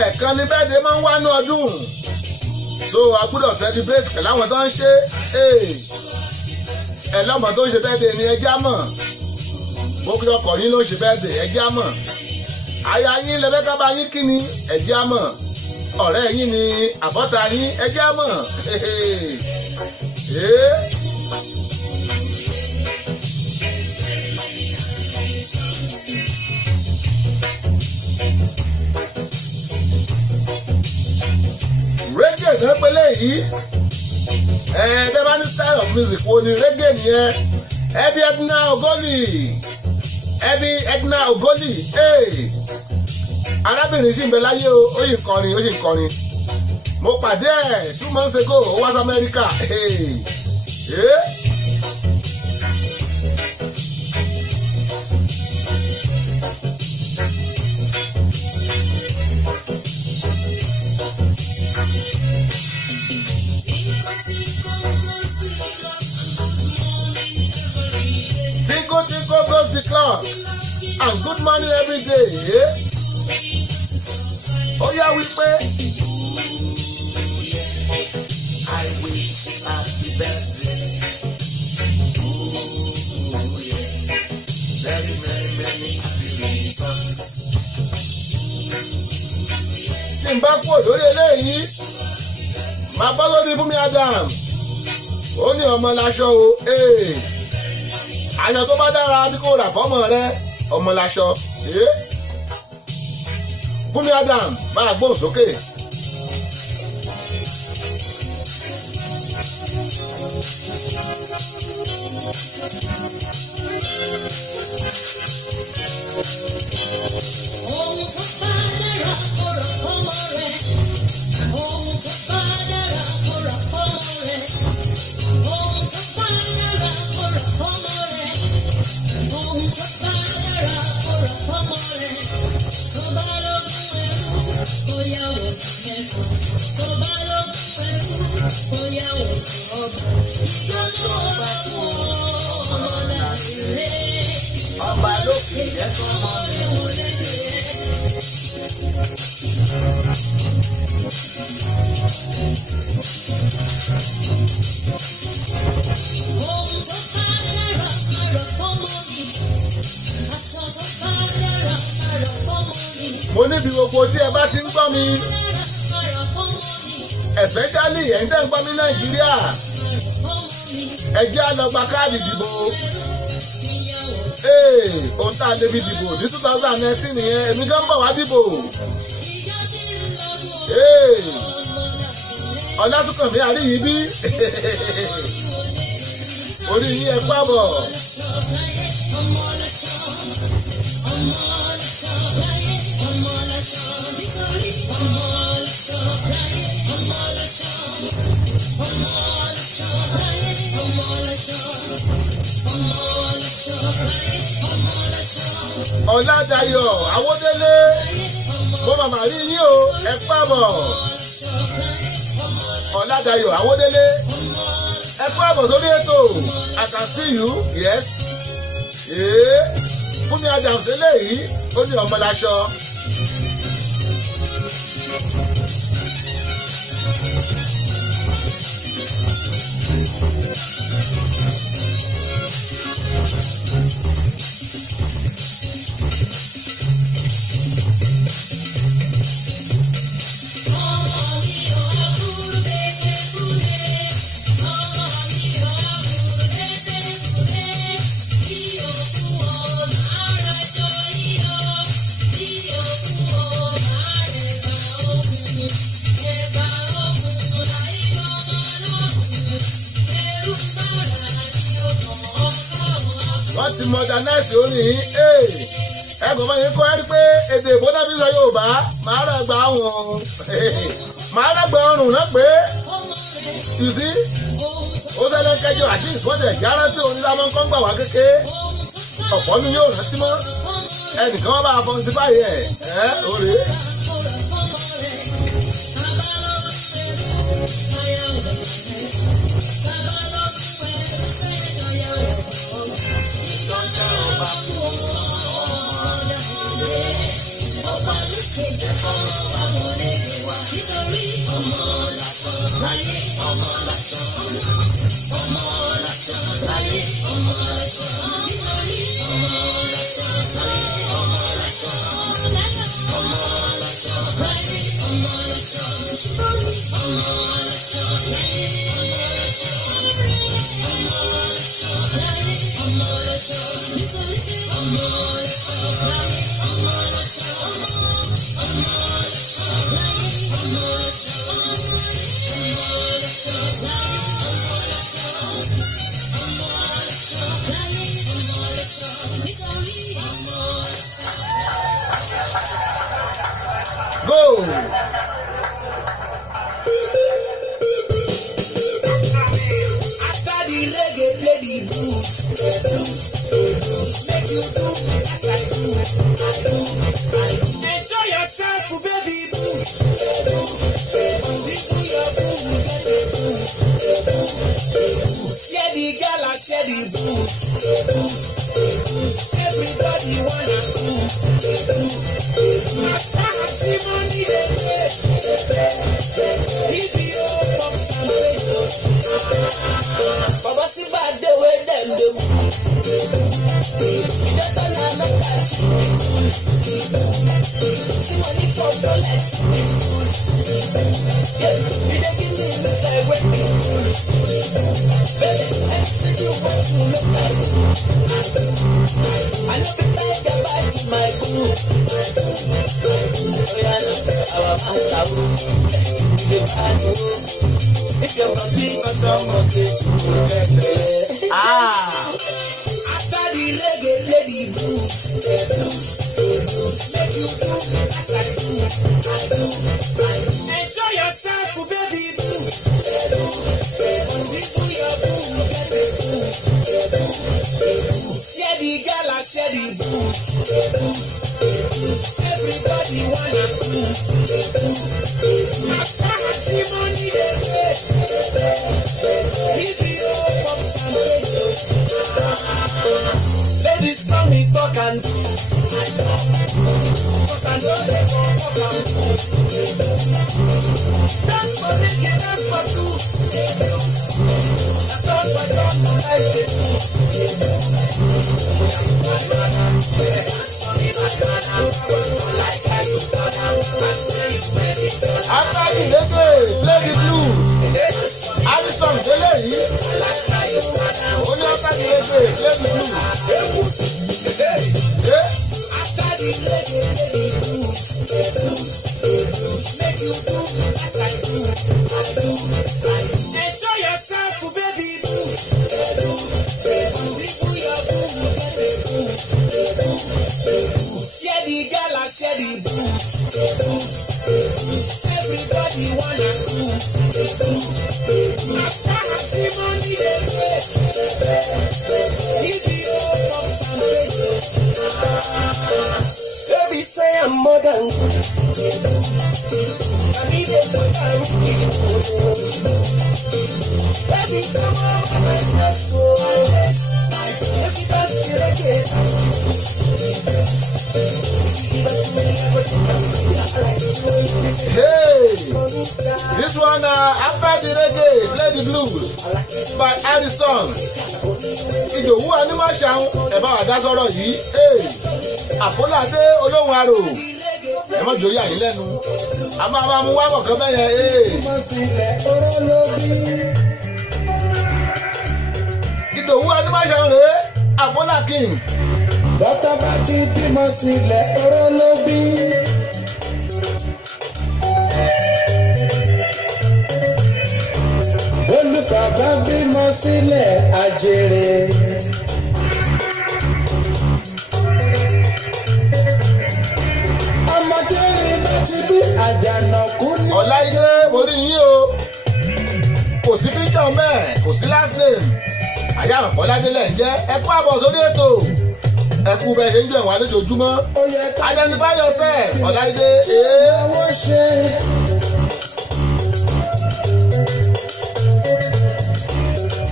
Ẹ̀ẹ̀kan ní bẹ́ẹ̀dẹ̀ máa ń wá ní ọdún so a gbọ́dọ̀ celebrate pẹ̀lú àwọn tó ń ṣe ẹlọ́mọ tó ń ṣe bẹ́ẹ̀dẹ̀ ni ẹjẹ́ àmọ̀ gbogbo ọkọ̀ yín ló ń ṣe bẹ́ẹ̀dẹ̀ ẹjẹ́ àmọ̀ aya yín lẹ́fẹ́ká bá yín kí ni ẹjẹ́ àmọ̀ ọ̀rẹ́ yín ni àbọ́ta yín ẹjẹ́ àmọ̀ reggae tó pélé yìí ẹ̀ẹ́dẹ́bá ní style of music wo ni reggae nìyẹn ẹbí Edna Ogoli arábìnrin sì ń bẹ láyé o ó sì ń kọrin mo pàdé ẹ̀ 2 months ago ó wá sí Amẹ́ríkà Tinko goes the club and good morning every day. Ó yá wípé. I wish happy birthday. Very many happy returns. Tí n bá kúrò lórí eléyìí, màá bọ́ lórí Bùnmi Adam. Ó ní ọmọ láṣọ o. Aṣọ tó bá dára bí kò rà fọ́mọ rẹ ọmọ láṣọ. Bùnmi Adam bá a gbóhùn sókè. Ọba lókè jẹ́ kọ́mọ rẹ̀ wọlé dé. Ohun tó bá dára máa rọ̀ fọ́mọ mi. Aṣọ tó bá dára máa rọ̀ fọ́mọ mi. Mo níbi gbogbo tí ẹ bá ti ń gbọ́ mi. Especially ẹ̀yin tẹ́ ń gbọ́ mi Nàìjíríà. Ẹ jẹ́ á lọ gba káàdì ìdìbò. Ohun tá a lè fi dìbò ní 2019 nìyẹn, èmi gan bọ̀ wá dìbò. Ọlátúnkànmí Àríyìíbí. Orí yín ẹ pàbọ̀. Ọládayọ̀ Awódélé, mo màmá rí yín o, ẹ pàbọ̀. Ọládayọ̀ Awódélé, ẹ pàbọ̀ sórí ètò. I can see you, yes. Fúnmi Adams eléyìí, ó ní ọmọláṣọ. Wọ́n ti modernize orin yìí. Ẹ̀gbọ́n bá yẹn kọ́ ẹ́ rí pé èdè ìbò náà fi sọ Yorùbá máa rẹ̀ gba wọn. Máa rẹ̀ gba ọrùn náà pé tùsí ó tẹ́lẹ̀ kẹjọ àti ìfọ́tẹ̀ jára tí òun nílá máa ń kọ́ ń gbà wá kéke. Ọ̀pọ̀ mi yóò rántí mọ́. Ẹnìkan wọ́n bá fọ́n sí báyìí òrè. Go! After the reggae, play the blues. Make you do as I do. Enjoy yourself, baby boo. Sing to your boo, get a boo. Share the gala, share the blues. Everybody wanna blues. After having money, they pay. If you pop champagne, Baba see bad the way them do. You just don't have no catch. See money from the lights. Yes, you dey give me the like when you do. Baby, anything you want to look like. I know the time get back to my boo. Oh yeah, our master woo. You dey bad woo. If you're complete, not wrong, okay. After the reggae, play the blues. Make you do as I do. Enjoy yourself, baby boo. Sing to your boo, get a boo. Share the gala, share the boo. Everybody wanna move. After money they pay. If you pop champagne, ladies come me talk and do. Cause I know they gon' pop and do. Dance for naked, dance for two. I thought my dog no like they do. After the reggae, play the blues. Addison Dele yìí. Ó ní after the reggae, play the blues. After the reggae, play the blues. Make you do as I do. Enjoy yourself, baby boo. People your boo, get a boo. Share the gala, share the booze. Everybody wanna move. After the money they pay. If you pop champagne, baby say I'm more than good. I need a more than good. Baby come on, my soul. Every dance you like it. Hey, this one after the reggae, play the blues by Addison. Ìdòwú Animashaun ẹ̀bá àdá sọ̀rọ̀ yìí. Àfọládé olóhùn arò. Ẹ má jòyè àyín lẹ́nu. A máa mú wá bọ̀kan bẹ́yẹn. Ìdòwú Animashaun rèé, Àfọlá King. Dọ́tà bá ti bímọ sílẹ̀ oró ló bí. Olùfàbá bímọ sílẹ̀ àjèrè. Ọmọdé rí bá ti bí àjànàkú ní. Ọláìdé mo rí yín o. Kò sí píjọ mẹ́ẹ̀, kò sí last name. Àyà Ọ̀pọ̀ládé lẹ̀ ń jẹ́. Ẹ kú àbọ̀ sórí ètò. Ẹ kú bẹ́ẹ̀ ṣe ń jọ ìwà lójoojúmọ́. Identify yourself, Ọláìdé.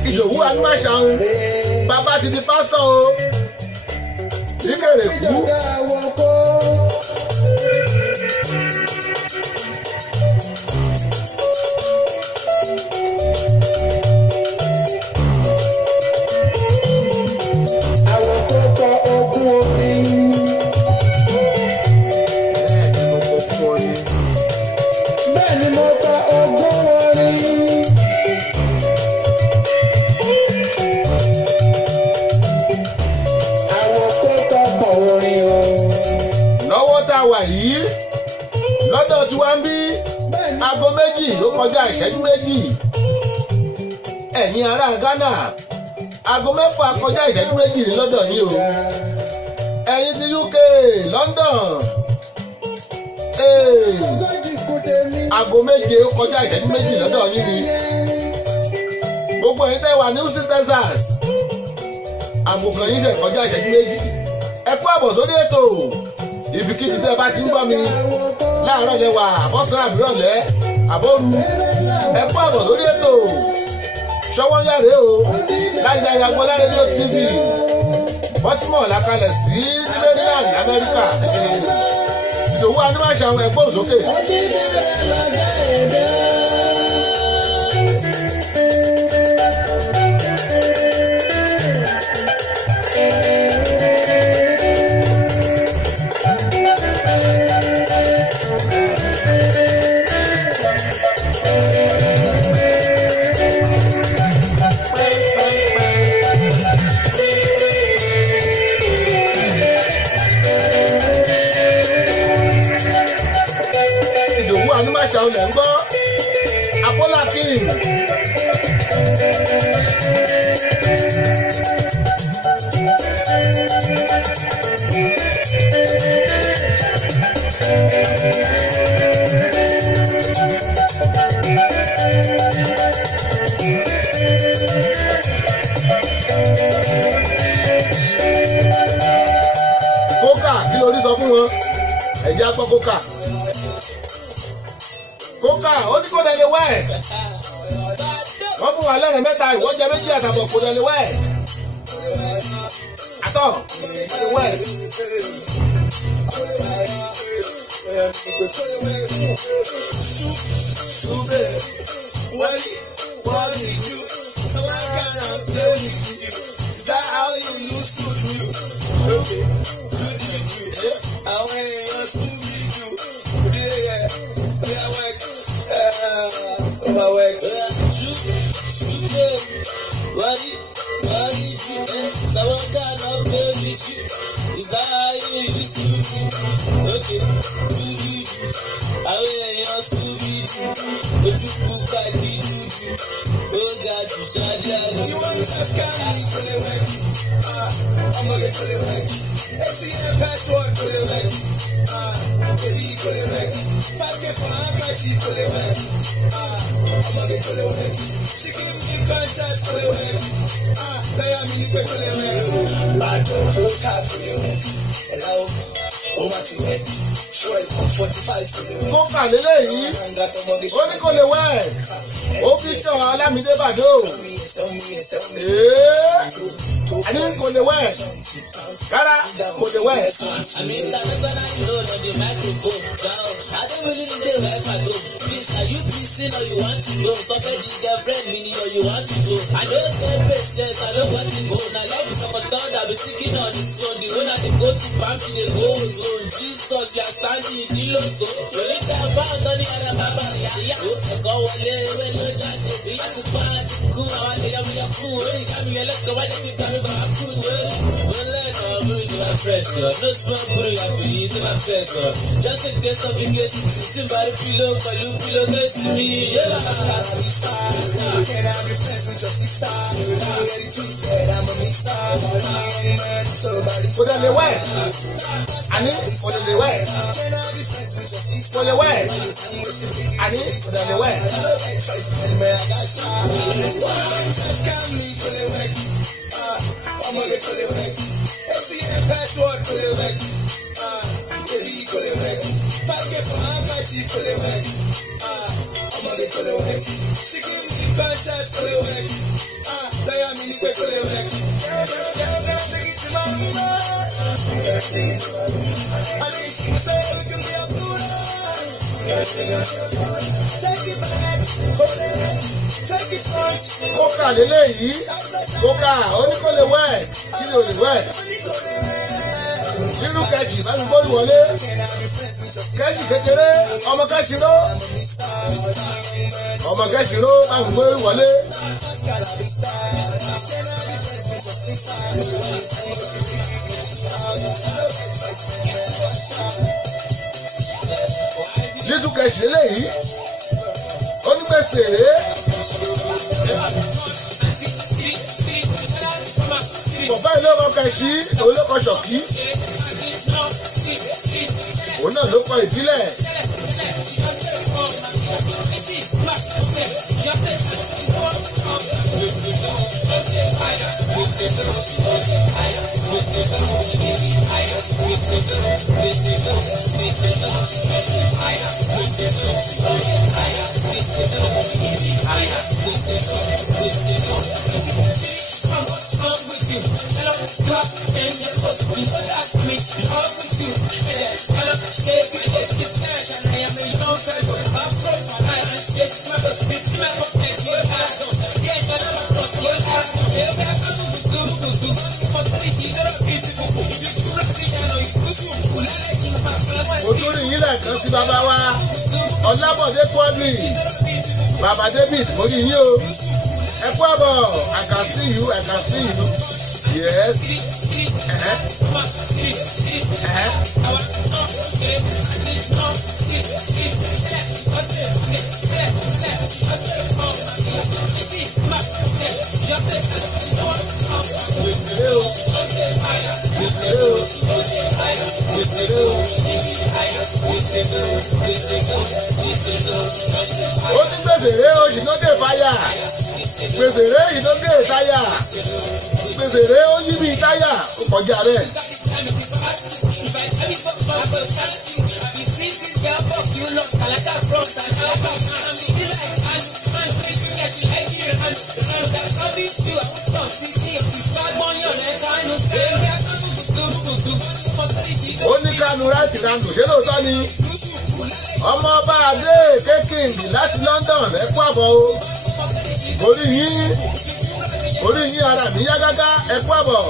Ìdòwú Animashaun, bàbá ti di pásítọ̀ o. Ìkèrè kú. Yìí lọ́dọ̀ tí wọ́n ń bí aago méjì ló kọjá ìṣẹ́jú méjì ẹ̀yin ará Ghana aago mẹ́fà kọjá ìṣẹ́jú méjì ní lọ́dọ̀ yìí o ẹ̀yin ti UK London aago méje ó kọjá ìṣẹ́jú méjì lọ́dọ̀ yìí ni gbogbo ẹ̀yin tẹ́ wà ní Houston Texas aago kan yìí ṣe kọjá ìṣẹ́jú méjì ẹ kú àbọ̀ sórí ètò. Ibikíbi tẹ́ bá ti ń gbọ́ mi láàárọ̀ lẹ wà àbọ̀sán àbírọ̀lẹ́ àbóru ẹ kú àbọ̀ lórí ètò ṣọwọ́ yàrá o láti dára gbọ́lá rédíò TV Baltimore lákalẹ̀ sí Maryland Amẹ́ríkà Ìdòwú Animashaun ẹ̀gbọ́n sókè. Animashaun lẹ̀ ń gbọ́ Àfọlá King. Kókà sọ fún wọn ẹ̀jẹ̀ á gbọ́ kókà ó ní kó dẹni wá ẹ̀ wọ́n fún wa lẹ́rìn mẹ́ta ìwọ́jẹ méjì àtàbọ̀ kó dẹni wá ẹ̀ àtọ̀ dẹni wá ẹ̀. What did you? So I gotta play with you. Is that how you used to do? Okay, good with you. I went your Scooby-Doo. Yeah, my work. What did you? So I gotta play with you. Is that how you used to do? Okay, good with you. I went your Scooby-Doo. But you book like you do. Oh God, you shot that. You want to test me for the wreck? I'm gonna get for the wreck. FCN passport for the wreck. Baby for the wreck. 5K for handkerchief for the wreck. I'm gonna get for the wreck. She give me contact for the wreck. Play a mini for the wreck. Bad dog, hold car for the wreck. Hello, oh my God. 45 for the wreck. Kókà lélẹ́yìí ó ní kò lè wẹ̀ ó fi tàn Alámídé Bàdó ẹni kò lè wẹ̀ rárá kò lè wẹ̀. Jesus, you are standing in the low so. You need to have found on the other baba. Yeah, go away, well, you got it. You have to find it cool. I lay up your cool. You got me, let's go. I just got me by a cool. Well, let go, I'm really my fresh girl. No small booty, I feel you to my fair girl. Just in case of you get sitting by the pillow, but you pillow next to me. Yeah, I'm a star. Can I be friends with your sister? I'm ready to stay. I'm a star. Kò lè wẹ̀ àní kò lè wẹ̀ kò lè wẹ̀ àní kò lè wẹ̀. Kókà lélẹ́yìí kókà ó ní kò lè wẹ̀ kí ni ò lè wẹ̀. Nínú kẹ̀jì bá mi gbórí wọlé kẹ̀jì kékeré ọmọ kẹ́sìró bá mi gbórí wọlé. Nínú kẹ̀jì lélẹ́yìí ó ní gbèsè rèé. Bọ̀bá ilé ọkọ̀ kẹ̀sí òun ló kọ ṣọ̀kí. Òun náà ló kọ ìbílẹ̀. Òtúrì yìí lẹ́ẹ̀kan sí bàbá wa Ọlábọ̀dé Quadri bàbá David mo rí yín o ẹ kú àbọ̀ I can see you yes. Ó ní gbèsèrè o yìí ló dé fáyà gbèsèrè yìí ló dé táyà gbèsèrè ó yí bí táyà ó kọjá rẹ̀. Ó ní Kánú ráìtì Kánú ṣé lóòótọ́ ni ọmọ ọba Adé Kékìndì láti London ẹ kú àbọ̀ o. Orí yín ara mi yá gágá ẹ kú àbọ̀.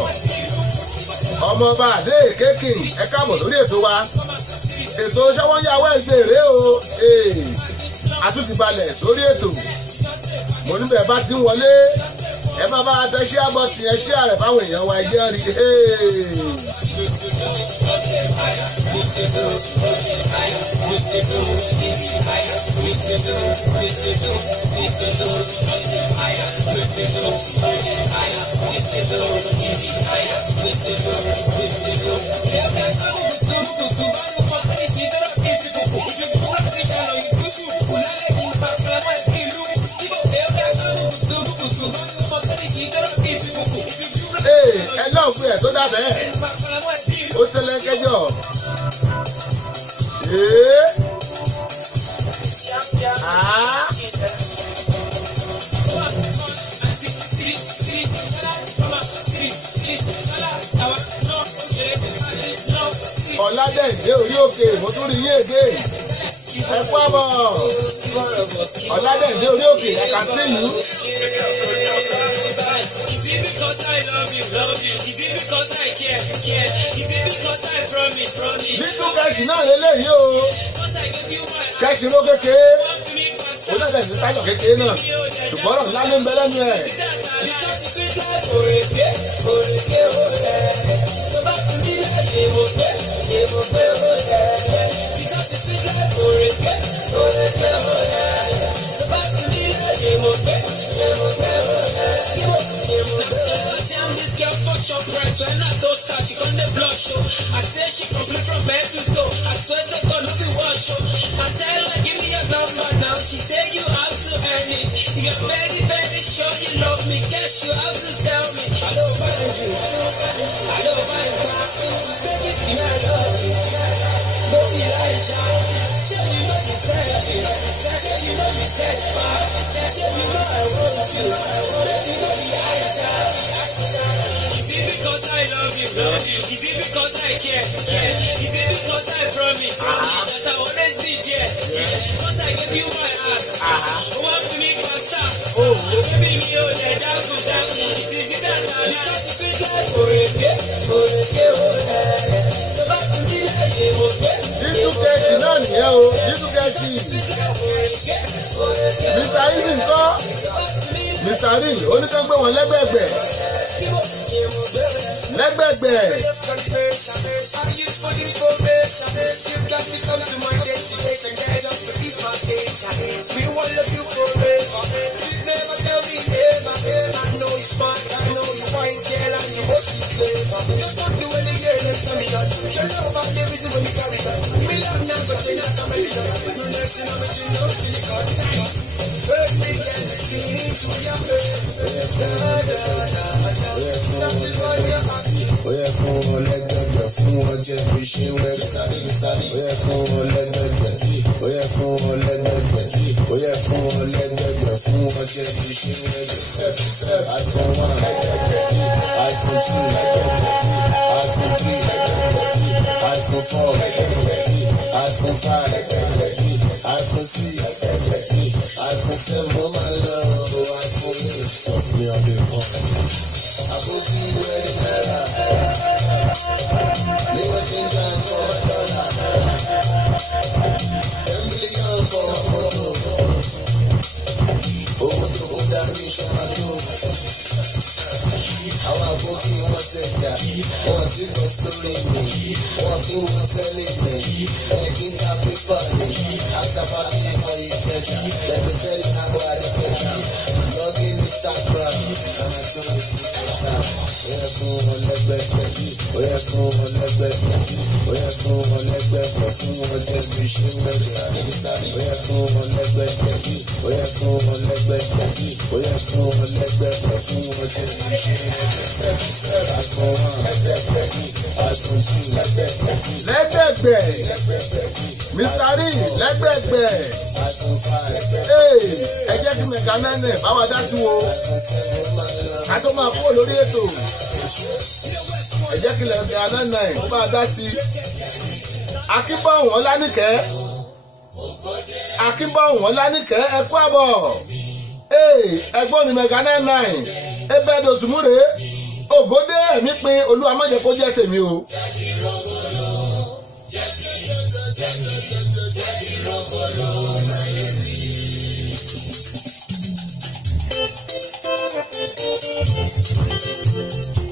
Ọmọ ọba Adé Kékìndì ẹ káàbọ̀ lórí ètò wa. Ètò Ṣọ́wọ́nyá Wednesday rèé o. Àtúntì balẹ̀ sórí ètò. Mo níbẹ̀ bá ti ń wọlé ẹ má bá tẹ ṣé àbọ̀ tiẹ̀ ṣé àrẹ̀ fáwọn èèyàn wa ẹgbẹ́ rí. Ẹ lọ́ọ̀fù ẹ̀ tó dàbẹ́ ó ṣẹlẹ̀ kẹjọ. Ọ̀làdẹ̀dẹ̀ orí òkè mo tún rí yé èdè ẹ kú àbọ̀. Ọ̀làdẹ̀dẹ̀ orí òkè I can see you. Is it because I love you? Is it because I care? Is it because I promise? Nínú kẹ́sì náà lélẹ́yìí o. Kẹ́sì ló kékeré. Onídàá ti sáyọ̀ kékeré náà. Ṣùgbọ́n ọ̀rọ̀ ńlá ló ń bẹ lẹ́nu ẹ̀. I say she complete from head to toe. I swear to God, no be wash. I tell her, give me your number now. She say you have to earn it. If you're very, very sure you love me, guess you have to tell me. I don't find you. I don't find you. Baby, I love you. Don't be like that. Show you know you said it. Show you know you said it. Show you know I want you. Let you know the Aisha. Is it because I love you? Is it because I care? Is it because I promise that I always be there? Because I gave you my heart. I want to make my start. Baby, me oh, they're down to down. It is you that I because you sweet like so back to me like Nínú kẹ́sì náà nìyẹn o. Nínú kẹ́sì. Mr. Easy ńkọ́. Mr. Real oníkàngbé wọn lẹ́gbẹ̀gbẹ̀. Lẹ́gbẹ̀gbẹ̀. Oya fún wọn lẹ́gbẹ̀gbẹ̀ fún wọn jẹ́ fi ṣe wẹ́gbẹ̀. Oya fún wọn lẹ́gbẹ̀gbẹ̀. Oya fún wọn lẹ́gbẹ̀gbẹ̀. Oya fún wọn lẹ́gbẹ̀gbẹ̀ fún wọn jẹ́ fi ṣe wẹ́gbẹ̀. iPhone 1, iPhone 2, iPhone 3, iPhone 4, iPhone 5, iPhone 6, iPhone 7, oh my love, iPhone 8, soft me on the phone. I will be ready now. Me watching down for my dollar. $10 million for my moto. Owó tó kó dá mi ṣọ́mátó. Àwọn àbókí wọn ṣẹ̀dá. Wọ́n ti gbọ́ sórí mi. Wọ́n kí wọ́n tẹ́lẹ̀ mi. Ẹ̀kí ń ta pépà mi. Àṣàpá mi ní for ìkẹjà. Let me tell you how I dey better. Log in Instagram. And I show you Instagram. Oya fún wọn lẹ́gbẹ̀gbẹ̀. Oya fún wọn lẹ́gbẹ̀gbẹ̀. Oya fún wọn lẹ́gbẹ̀gbẹ̀. Fún wọn jẹ́ fi ṣe wẹ́gbẹ̀. Oya fún wọn lẹ́gbẹ̀gbẹ̀. Oya fún wọn lẹ́gbẹ̀gbẹ̀. Oya fún wọn lẹ́gbẹ̀gbẹ̀. Fún wọn jẹ́ fi ṣe wẹ́gbẹ̀. iPhone 1, lẹ́gbẹ̀gbẹ̀ Mr. Rí lẹ́gbẹ̀gbẹ̀ ẹ jẹ́ kí Mega 99 bá wa dá sí wo ká tó máa kúrò lórí ètò ẹ jẹ́ kí Mega 99 bá wa dá sí Akínbọ̀wọ́n Lánìkẹ́ ẹ kú àbọ̀ ẹgbọ́n ni Mega 99 ebe dosumure ògòdè ẹ̀mí pin Olúwa má jẹ́ kó jẹ́ tèmi o.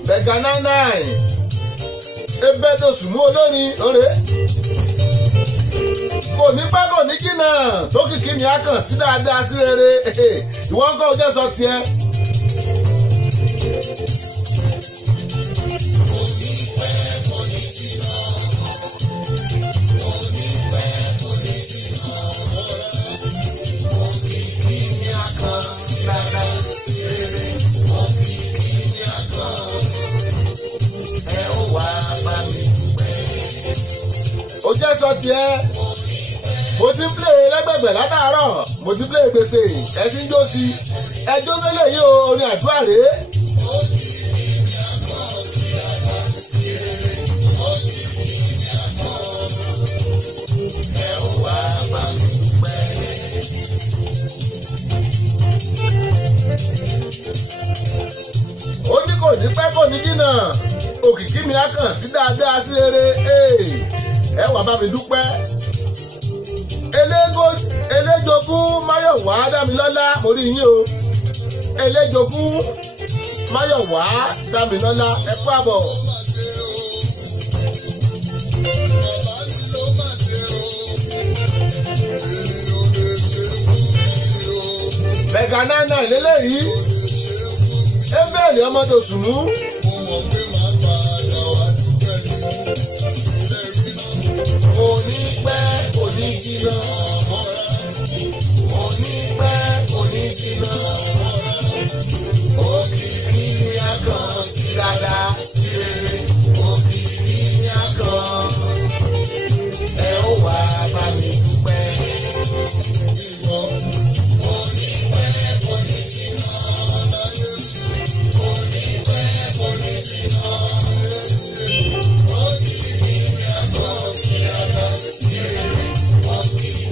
Mega 99 ebe dosumu olórin ọ̀rẹ́ kò ní pẹ́ kò ní jìnnà tó kìkì ní akàn sí dáadáa sí rere ìwọ ń kọ́ ọ jẹ́ sọ tiẹ̀. ó jẹ́ sọ tiẹ̀ mo ti ń play lẹ́gbẹ̀gbẹ̀ látàárọ̀ mo ti play gbèsè ẹ ti ń jó sí ẹjọ́ tẹ́lẹ̀ yìí o orin àdúrà rèé. ó ní kò ní pẹ́ kò ní jìnnà òkìkí mi á kàn sí dáadáa sí rere ẹ wá bá mi dúpẹ́. Eléjogún Máyọ̀wá Dámilọ́lá mo rí yín o Eléjogún Máyọ̀wá Dámilọ́lá ẹ kú àbọ̀. Mega 99 lélẹ́yìí ebéèlì ọmọdòsùnmú. Kò ní pẹ́ kò ní jìnnà kò ní pẹ́ kò ní jìnnà òkìkí ni a kàn sí dáadáa sí rere òkìkí ni a kàn ẹ ó wá bá mi dúpẹ́. Ìwọ kò ní pẹ́ kò ní jìnnà kò ní pẹ́ kò ní jìnnà.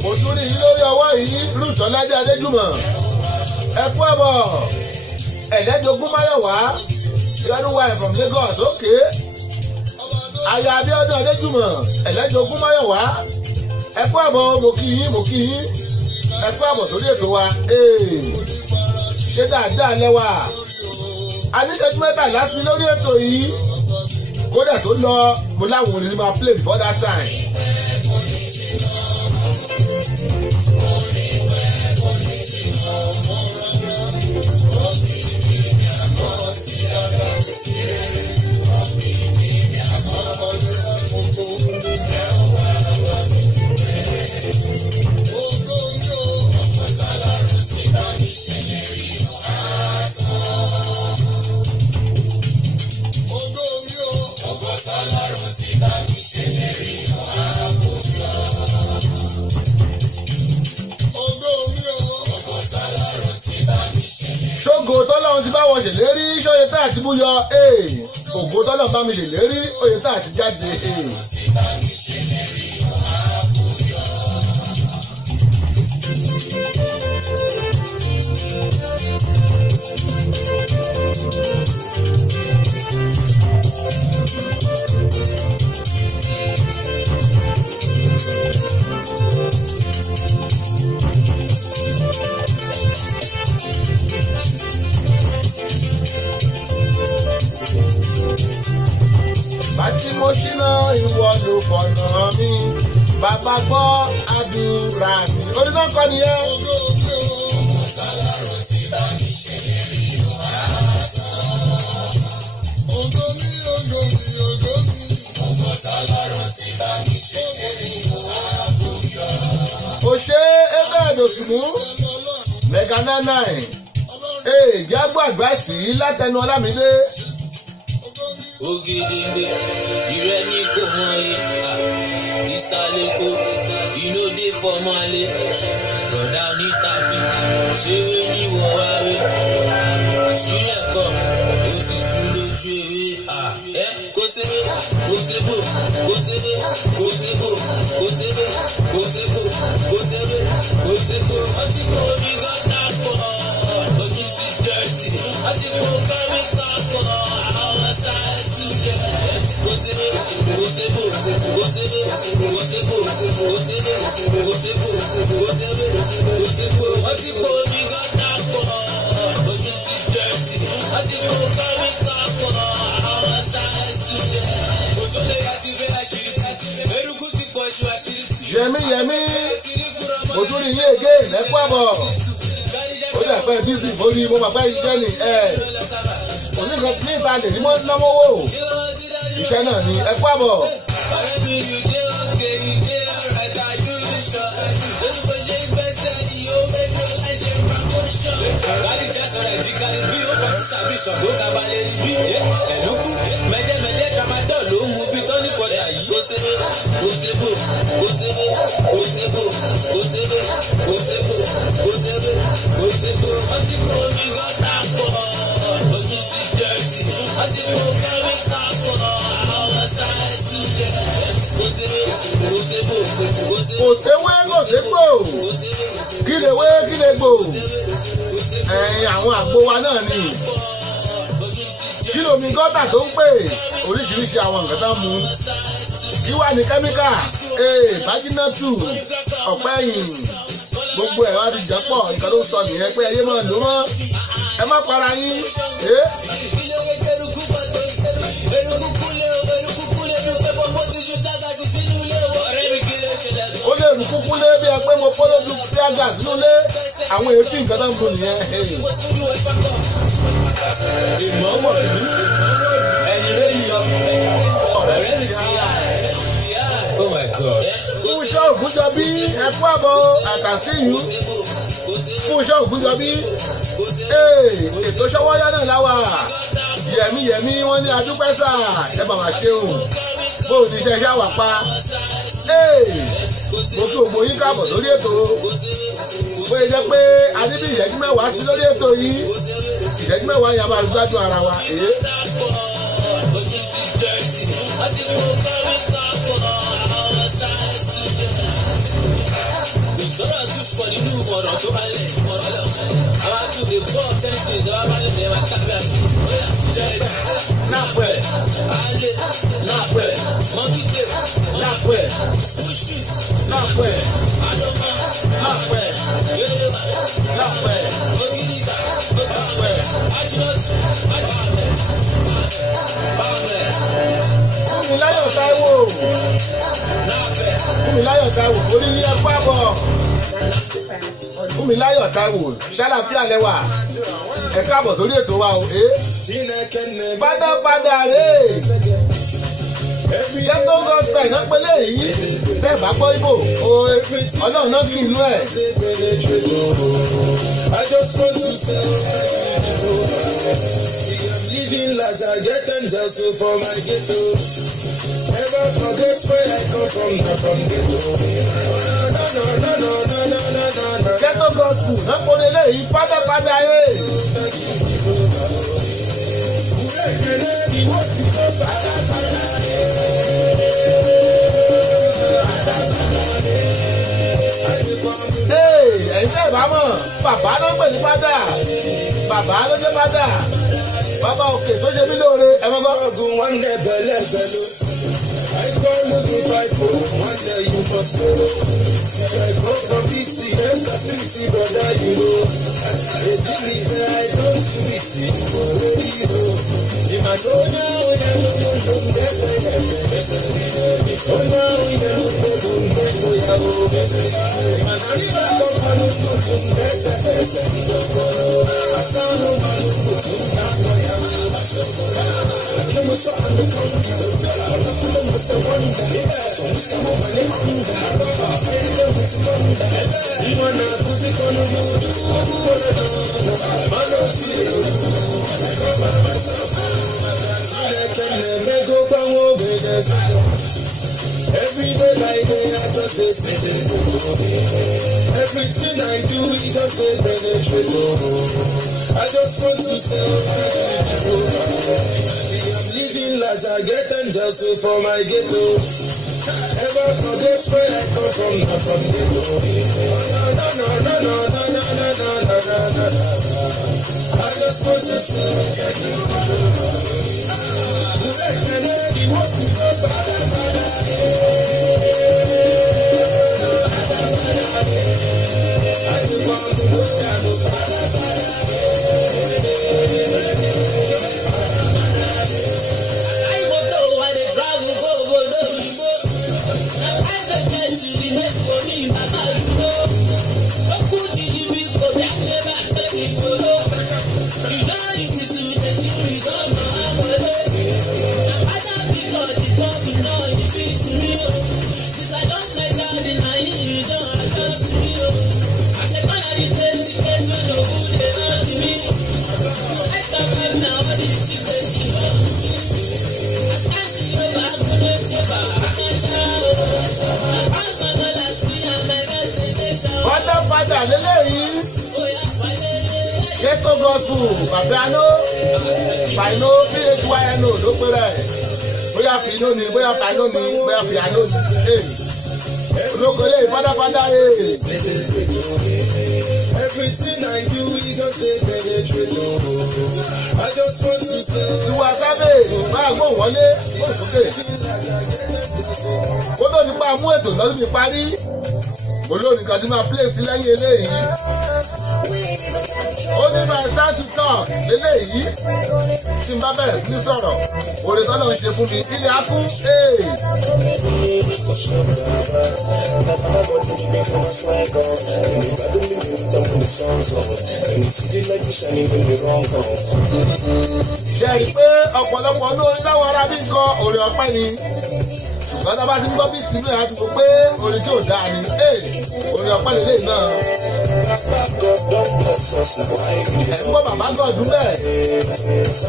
Mo tún rí yín lórí ọwọ́ yìí Ruth Ọládé Adéjùmọ̀ ẹ kú àbọ̀ Ẹlẹ́jogún Máyọ̀wá Yaruwa from Lagos okay Aya Abíọ́dún Adéjùmọ̀ Ẹlẹ́jogún Máyọ̀wá ẹ kú àbọ̀ mo kí yín ẹ kú àbọ̀ sórí ètò wa ṣé dáadáa lẹ́wà aníṣẹ́jú mẹ́tàlá sí lórí ètò yìí kódà tó lọ mo láwọn orin ní máa play before that time. Ṣógo tọ́lọ́run ti bá wọn ṣèlérí ṣóye tá àti búyọ ògo tọ́lọ́run bá mi ṣèlérí òye tá àti jáde bàtí mo ṣínà ìwọ ló fọ̀nà mi bàbá gbọ́ àdúrà mi orí náà kọ́ nìyẹn. kò ṣe ebe ẹ̀dọ̀sùnmú Mega 99 jágbó àgbàsí látẹnu Ọlámídé Ogedengbe, ìrẹ́ni kò mọ iye. Ìsàlẹ̀ kò, ìnòdè fọmọlé. Rọ̀dà onítàfin, ṣeré ní wọ́n wá wé. Àṣírí ẹ̀kọ́, ó ti tú lójú ewé. Kò tẹ́lẹ̀, kò tẹ́bò, kò tẹ́lẹ̀, kò tẹ́bò, kò tẹ́lẹ̀, kò tẹ́bò, kò tẹ́lẹ̀, kò tẹ́bò. Ọtí kò ní gọ́tà pọ̀, ojú ti dẹ̀rẹ̀tì. Ọtí kò kẹ́míkà pọ̀, àwọn sáyẹ́nsì student. Kò tẹ́lẹ̀, kò tẹ́bò, kò tẹ́lẹ̀, kò tẹ́bò, kò tẹ́lẹ̀, kò tẹ́bò, kò tẹ́lẹ̀, kò tẹ́bò. Ọtí kò ní gọ́tà pọ̀, ojú ti dẹ̀rẹ̀tì. Ọtí kò kẹ́míkà pọ̀, àwọn sáyẹ́nsì student. Yẹmí ojú ni yé gé lẹ́kọ́ àbọ̀ ó dà pẹ́ bísí orí mo bàbá iṣẹ́ ni oníkan ní ìta lè ní mọ́ náwó iṣẹ́ náà ni ẹ̀kọ́ àbọ̀. Gari jasore jikari bi o fa sabi sango kabale ni bi eluku mede tramadol ló mú bí toni kọta yìí ó ṣe ó ṣe bò ó ṣe bò ó ṣe bò ó ṣe bò ó ṣe bò ó ṣe bò ó ṣe bò ọtí kò ní gọ́tà pọ̀ ojú ti dẹ̀rẹ̀tì ọtí kò kẹ́mí ká pọ̀ àwọn sáyẹ́nsì student ó ṣe bò ó ṣe bò ó ṣe bò. Kò séwé kò ségbò kí lè wé kí lè gbò àwọn àgbo wa náà ni kílómi gọ́tà tó ń pè oríṣiríṣi àwọn nǹkan tó ń mu kí wà ní kẹ́míkà bájínátù ọ̀pẹ́yìn gbogbo ẹ̀ wá ti jẹ́ pọ̀ nǹkan tó ń sọ nìyẹn pé ẹyẹ máa lò mọ́ ẹ má para yín. Ó lè rú kúkú lé bí ẹ pé mo kó lójú bí a gà sínú lé àwọn èéfín nǹkan tó ń bọ̀ nìyẹn. Ìmọ̀wọ̀ ìlú ẹni lẹ́yìn ọ̀rẹ́ mi ti yá ẹ̀. Oh my God. Fún iṣẹ́ Ògúnjọbí ẹ̀kú àbọ̀ àkàsíyù. Fún iṣẹ́ Ògúnjọbí ètò ṣọwọ́yá náà láwà. Yẹ̀mí wọ́n ní adúpẹ́sà ẹ bàbá ṣeun bó o ti ṣe iṣẹ́ àwà pa. Mo kí ògbó yín káàbọ̀ lórí ètò. Bóyá jẹ́ pé a ní bí ìṣẹ́jú mẹ́wàá sí lórí ètò yìí. Ìṣẹ́jú mẹ́wàá yẹn a máa gbádùn ara wa. Sọ́dọ̀ tún ṣùgbọ́n nínú ọ̀rọ̀ tó bá lẹ̀ ọ̀rọ̀ lọ. Àwọn àtúndì bọ́ tẹ́lifí ìjọba bá lè lè máa tábí àti bóyá jẹ́ẹ̀dá náàpẹ̀ alẹ́ náàpẹ̀ mọ́kítẹ́ náàpẹ̀ squishes náàpẹ̀ adọ́mọ́ náàpẹ̀ yorùbá náàpẹ̀ ogiriga náàpẹ̀ ajínọ́tì ajínọ́tì báwẹ̀. Fúnmiláyọ̀ Táíwò Fúnmiláyọ̀ Táíwò orí ní ẹ̀kọ́ àbọ̀ Fúnmiláyọ̀ Táíwò ṣàlàfíà lẹ́wà ẹ káàbọ̀ sórí ètò wa o padà rè ghetto gospel náà pélé yìí bẹ́ẹ̀ bá gbọ́ Ìgbò Ọlọ́run náà kì í inú ẹ̀. I just want to say living large, I get them just for my ghetto. Never forget where I come from, not from ghetto. No. Ghetto gospel náà pélé yìí padà rè. Ẹ̀yin tẹ́ ìbámọ̀ bàbá ló pè ní padà bàbá ló jẹ́ padà bàbá òkè tó ṣe mí lóore ẹ mọ́gbọ́. Ogun wọn lẹ bẹ̀lẹ̀ bẹ̀lú. I call looking fight for one day you must go. See I come from this the end facility brother you know. They give me fair I don't twist it already know. If I know now we don't get oh now we don't Every day like day, I just dey sleep. Everything I do, it just dey penetrate. I just want to say, I'm living large, I get angels for my ghetto. Never forget where I come from, not from ghetto. I just want to say, Fada lélẹ́yìí Ghetto Gospel Babiano Fino PHYNO ló pé rẹ̀ bóyá Fino ni bóyá Fino ni bóyá Piano ni olóko eléyìí fádáfádá everything I do, we just dey penetrate. I just want to say. Ìwà sábẹ́ máa gbóhùn wọlé gbóhùn sókè. Kó tó nípa mú ètò lọ́dún mi parí. Olórí kan tí máa play sí lẹ́yìn eléyìí. Ó ní máa start to talk eléyìí. Tí n bá bẹ̀rẹ̀ sí ní sọ̀rọ̀, òrè tọ́lọ̀ ń ṣe fún mi. Ilé á kún. Ṣé rí pé ọ̀pọ̀lọpọ̀ ní orin láwọn ará bí nǹkan òrè ọ̀pẹ ni? Ṣùgbọ́n tá a bá ti ń gbọ́ bí tìǹbù yẹn á ti mọ̀ pé orin tí ò dáa ni. Orin ọ̀pẹ lélẹ̀ náà. Ẹ̀ ń gbọ́ bàbá gọ̀dún bẹ́ẹ̀.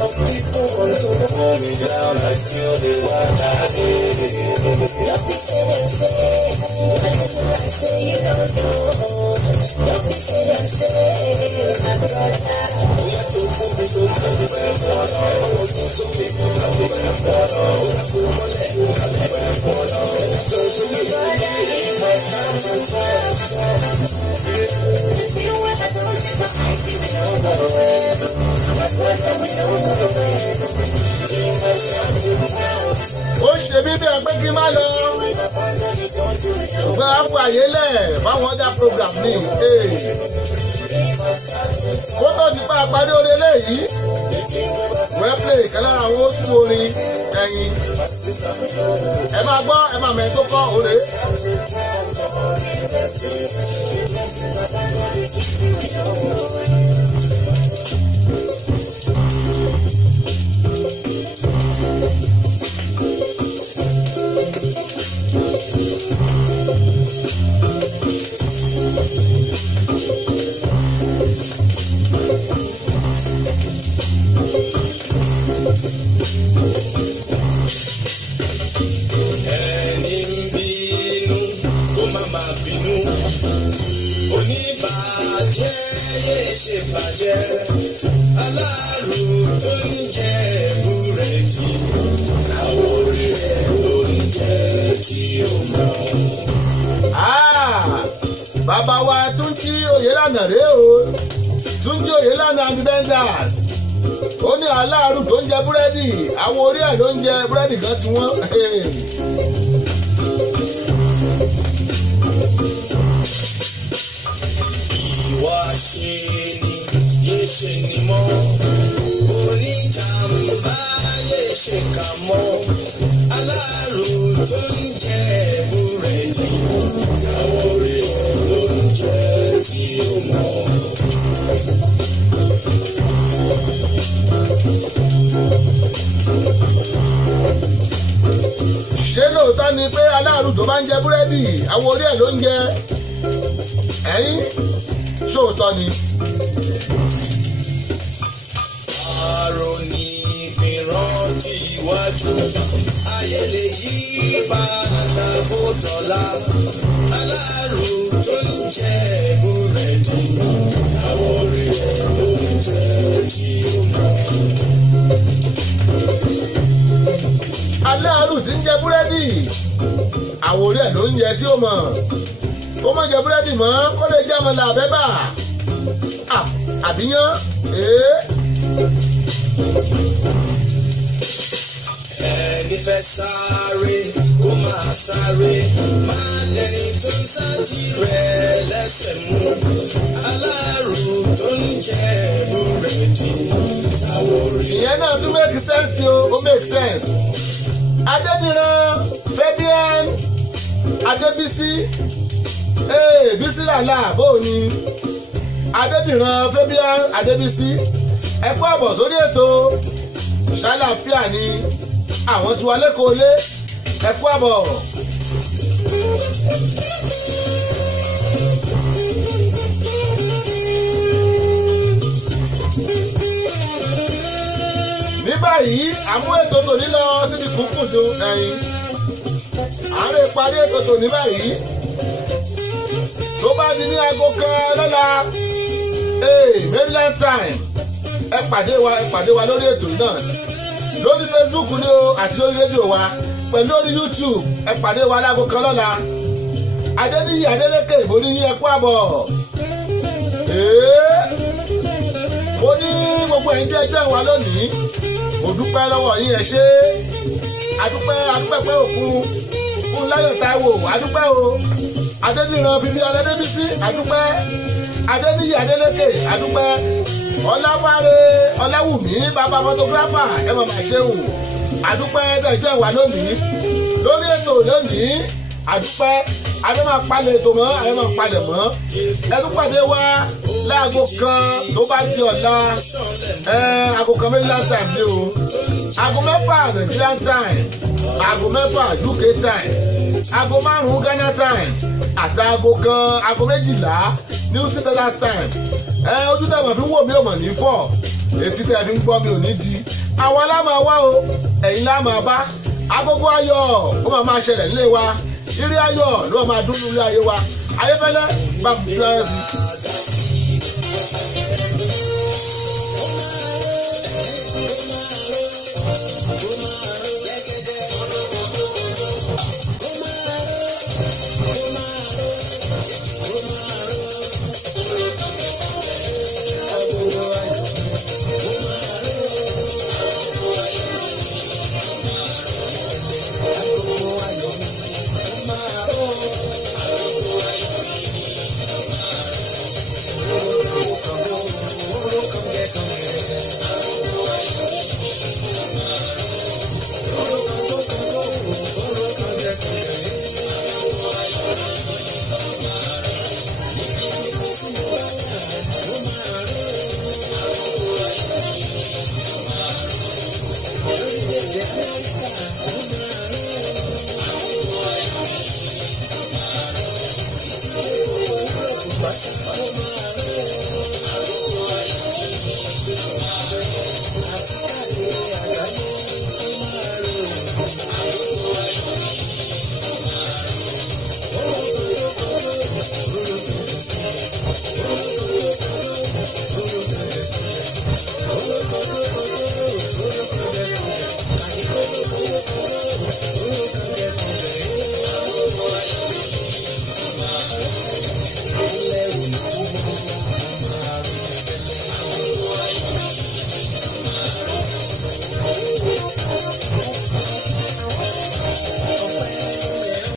Ó ṣe bí bí ẹgbẹ́ kí n má lọ. Ṣùgbọ́n a fún àyè lẹ̀ fáwọn ọjà program ní. Kó tó di pa àpàdé orí eléyìí. Wẹ́pẹ̀ ìkan lára àwọn oṣù orin ẹ̀yìn. Ẹ máa gbọ́ ẹ máa mẹ́rin tó kọ́ òre. Bàbá wa Túnjí Oyèlànà rèé o. Túnjí Oyèlànà and vendors. Ó ní aláàrù tó ń jẹ búrẹ́dì. Àwọn orí ẹ̀ ló ń jẹ búrẹ́dì kan tí wọ́n. Ìwà ṣe ni yé ṣe ni mọ́. Oníjàmbá lè ṣe kà mọ́. Aláàrù tó ń jẹ búrẹ́dì. Àwọn orí ẹ̀ ló ń jẹ tí ó mọ̀. Ṣé lóòótọ́ ni pé aláàrù tó bá ń jẹ búrẹ́dì àwọn orí ẹ̀ ló ń jẹ? Ẹ̀yin ṣóòótọ́ ni. Àrò ní ìrántí iwájú ayé lè yí padà bó dọ̀la aláàrù tó ń jẹ búrẹ́dì àwọn orí ẹ̀ ló ń jẹ tí ó mọ̀. aláàrù tí ń jẹ búrẹ́dì àwọn orí ẹ̀ ló ń jẹ tí ó mọ̀ kó má jẹ búrẹ́dì mọ́ kó lè jẹ́ ọmọ làbẹ́bà àbíyán ẹni fẹ́ sáré kó máa sáré máa dẹni tó ń sáàdì rẹ̀ lẹ́sẹ̀ mú aláàrù tó ń jẹ búrẹ́dì àwọn orí. ìyẹn náà tún make sense o ó make sense. Adédìran Fabian Adébísí Bísí làlá bóò ni Adédìran Fabian Adébísí ẹ kú àbọ̀ sórí ètò ṣàlàáfíà ni àwọn tí wà lẹ́kọ̀ọ́ lé ẹ kú àbọ̀. ní báyìí àmú ètò tòní lọ síbi kúkúdù ẹ̀yìn àárẹ̀ parí ètò tòní báyìí tó bá di ní aago kan lọ́la Maryland time ẹ pàdé wa lórí ètò náà lórí Facebook ni o àti lórí rédíò wa pẹ̀lú lórí YouTube ẹ pàdé wa láago kan lọ́la Adéníyì Adélékè ìbòrí yín ẹ kú àbọ̀ mo ní gbogbo ẹ̀yin jẹ́ ẹjọ́ wa lónìí mo dúpẹ́ lọ́wọ́ yín ẹ ṣé adúpẹ́ pé òkun fún Láyọ̀ Táíwò adúpẹ́ o Adédìran Fabian Adébísí adúpẹ́ Adéníyì Adélékè adúpẹ́ Ọlábárè Ọláwùmí bàbá photographer ẹ mọ̀ máa ṣe wù adúpẹ́ ẹjọ́ wa lónìí lórí ètò lónìí adúpẹ́ adé máa palẹ̀ ètò mọ́ adé máa palẹ̀ mọ́ ẹdúpàdé wa láago kan tó bá di ọ̀la aago kan Maryland time ni o aago mẹ́fà Nigerian time aago mẹ́fà UK time aago 5 Ghana time àti aago méjìlá New Standard time ojú tẹ̀ mọ̀ fi wò mí ò mọ̀ ní fọ́ etí tẹ̀ fi ń gbọ́ mi ò ní di àwa la máa wá o ẹ̀yin la máa bá agogo ayọ̀ ó máa ṣẹlẹ̀ nílé wa ìrí ayọ̀ ló máa dún nílé ayé wa ayéfẹ́lẹ́ bá bẹ̀rẹ̀ sí.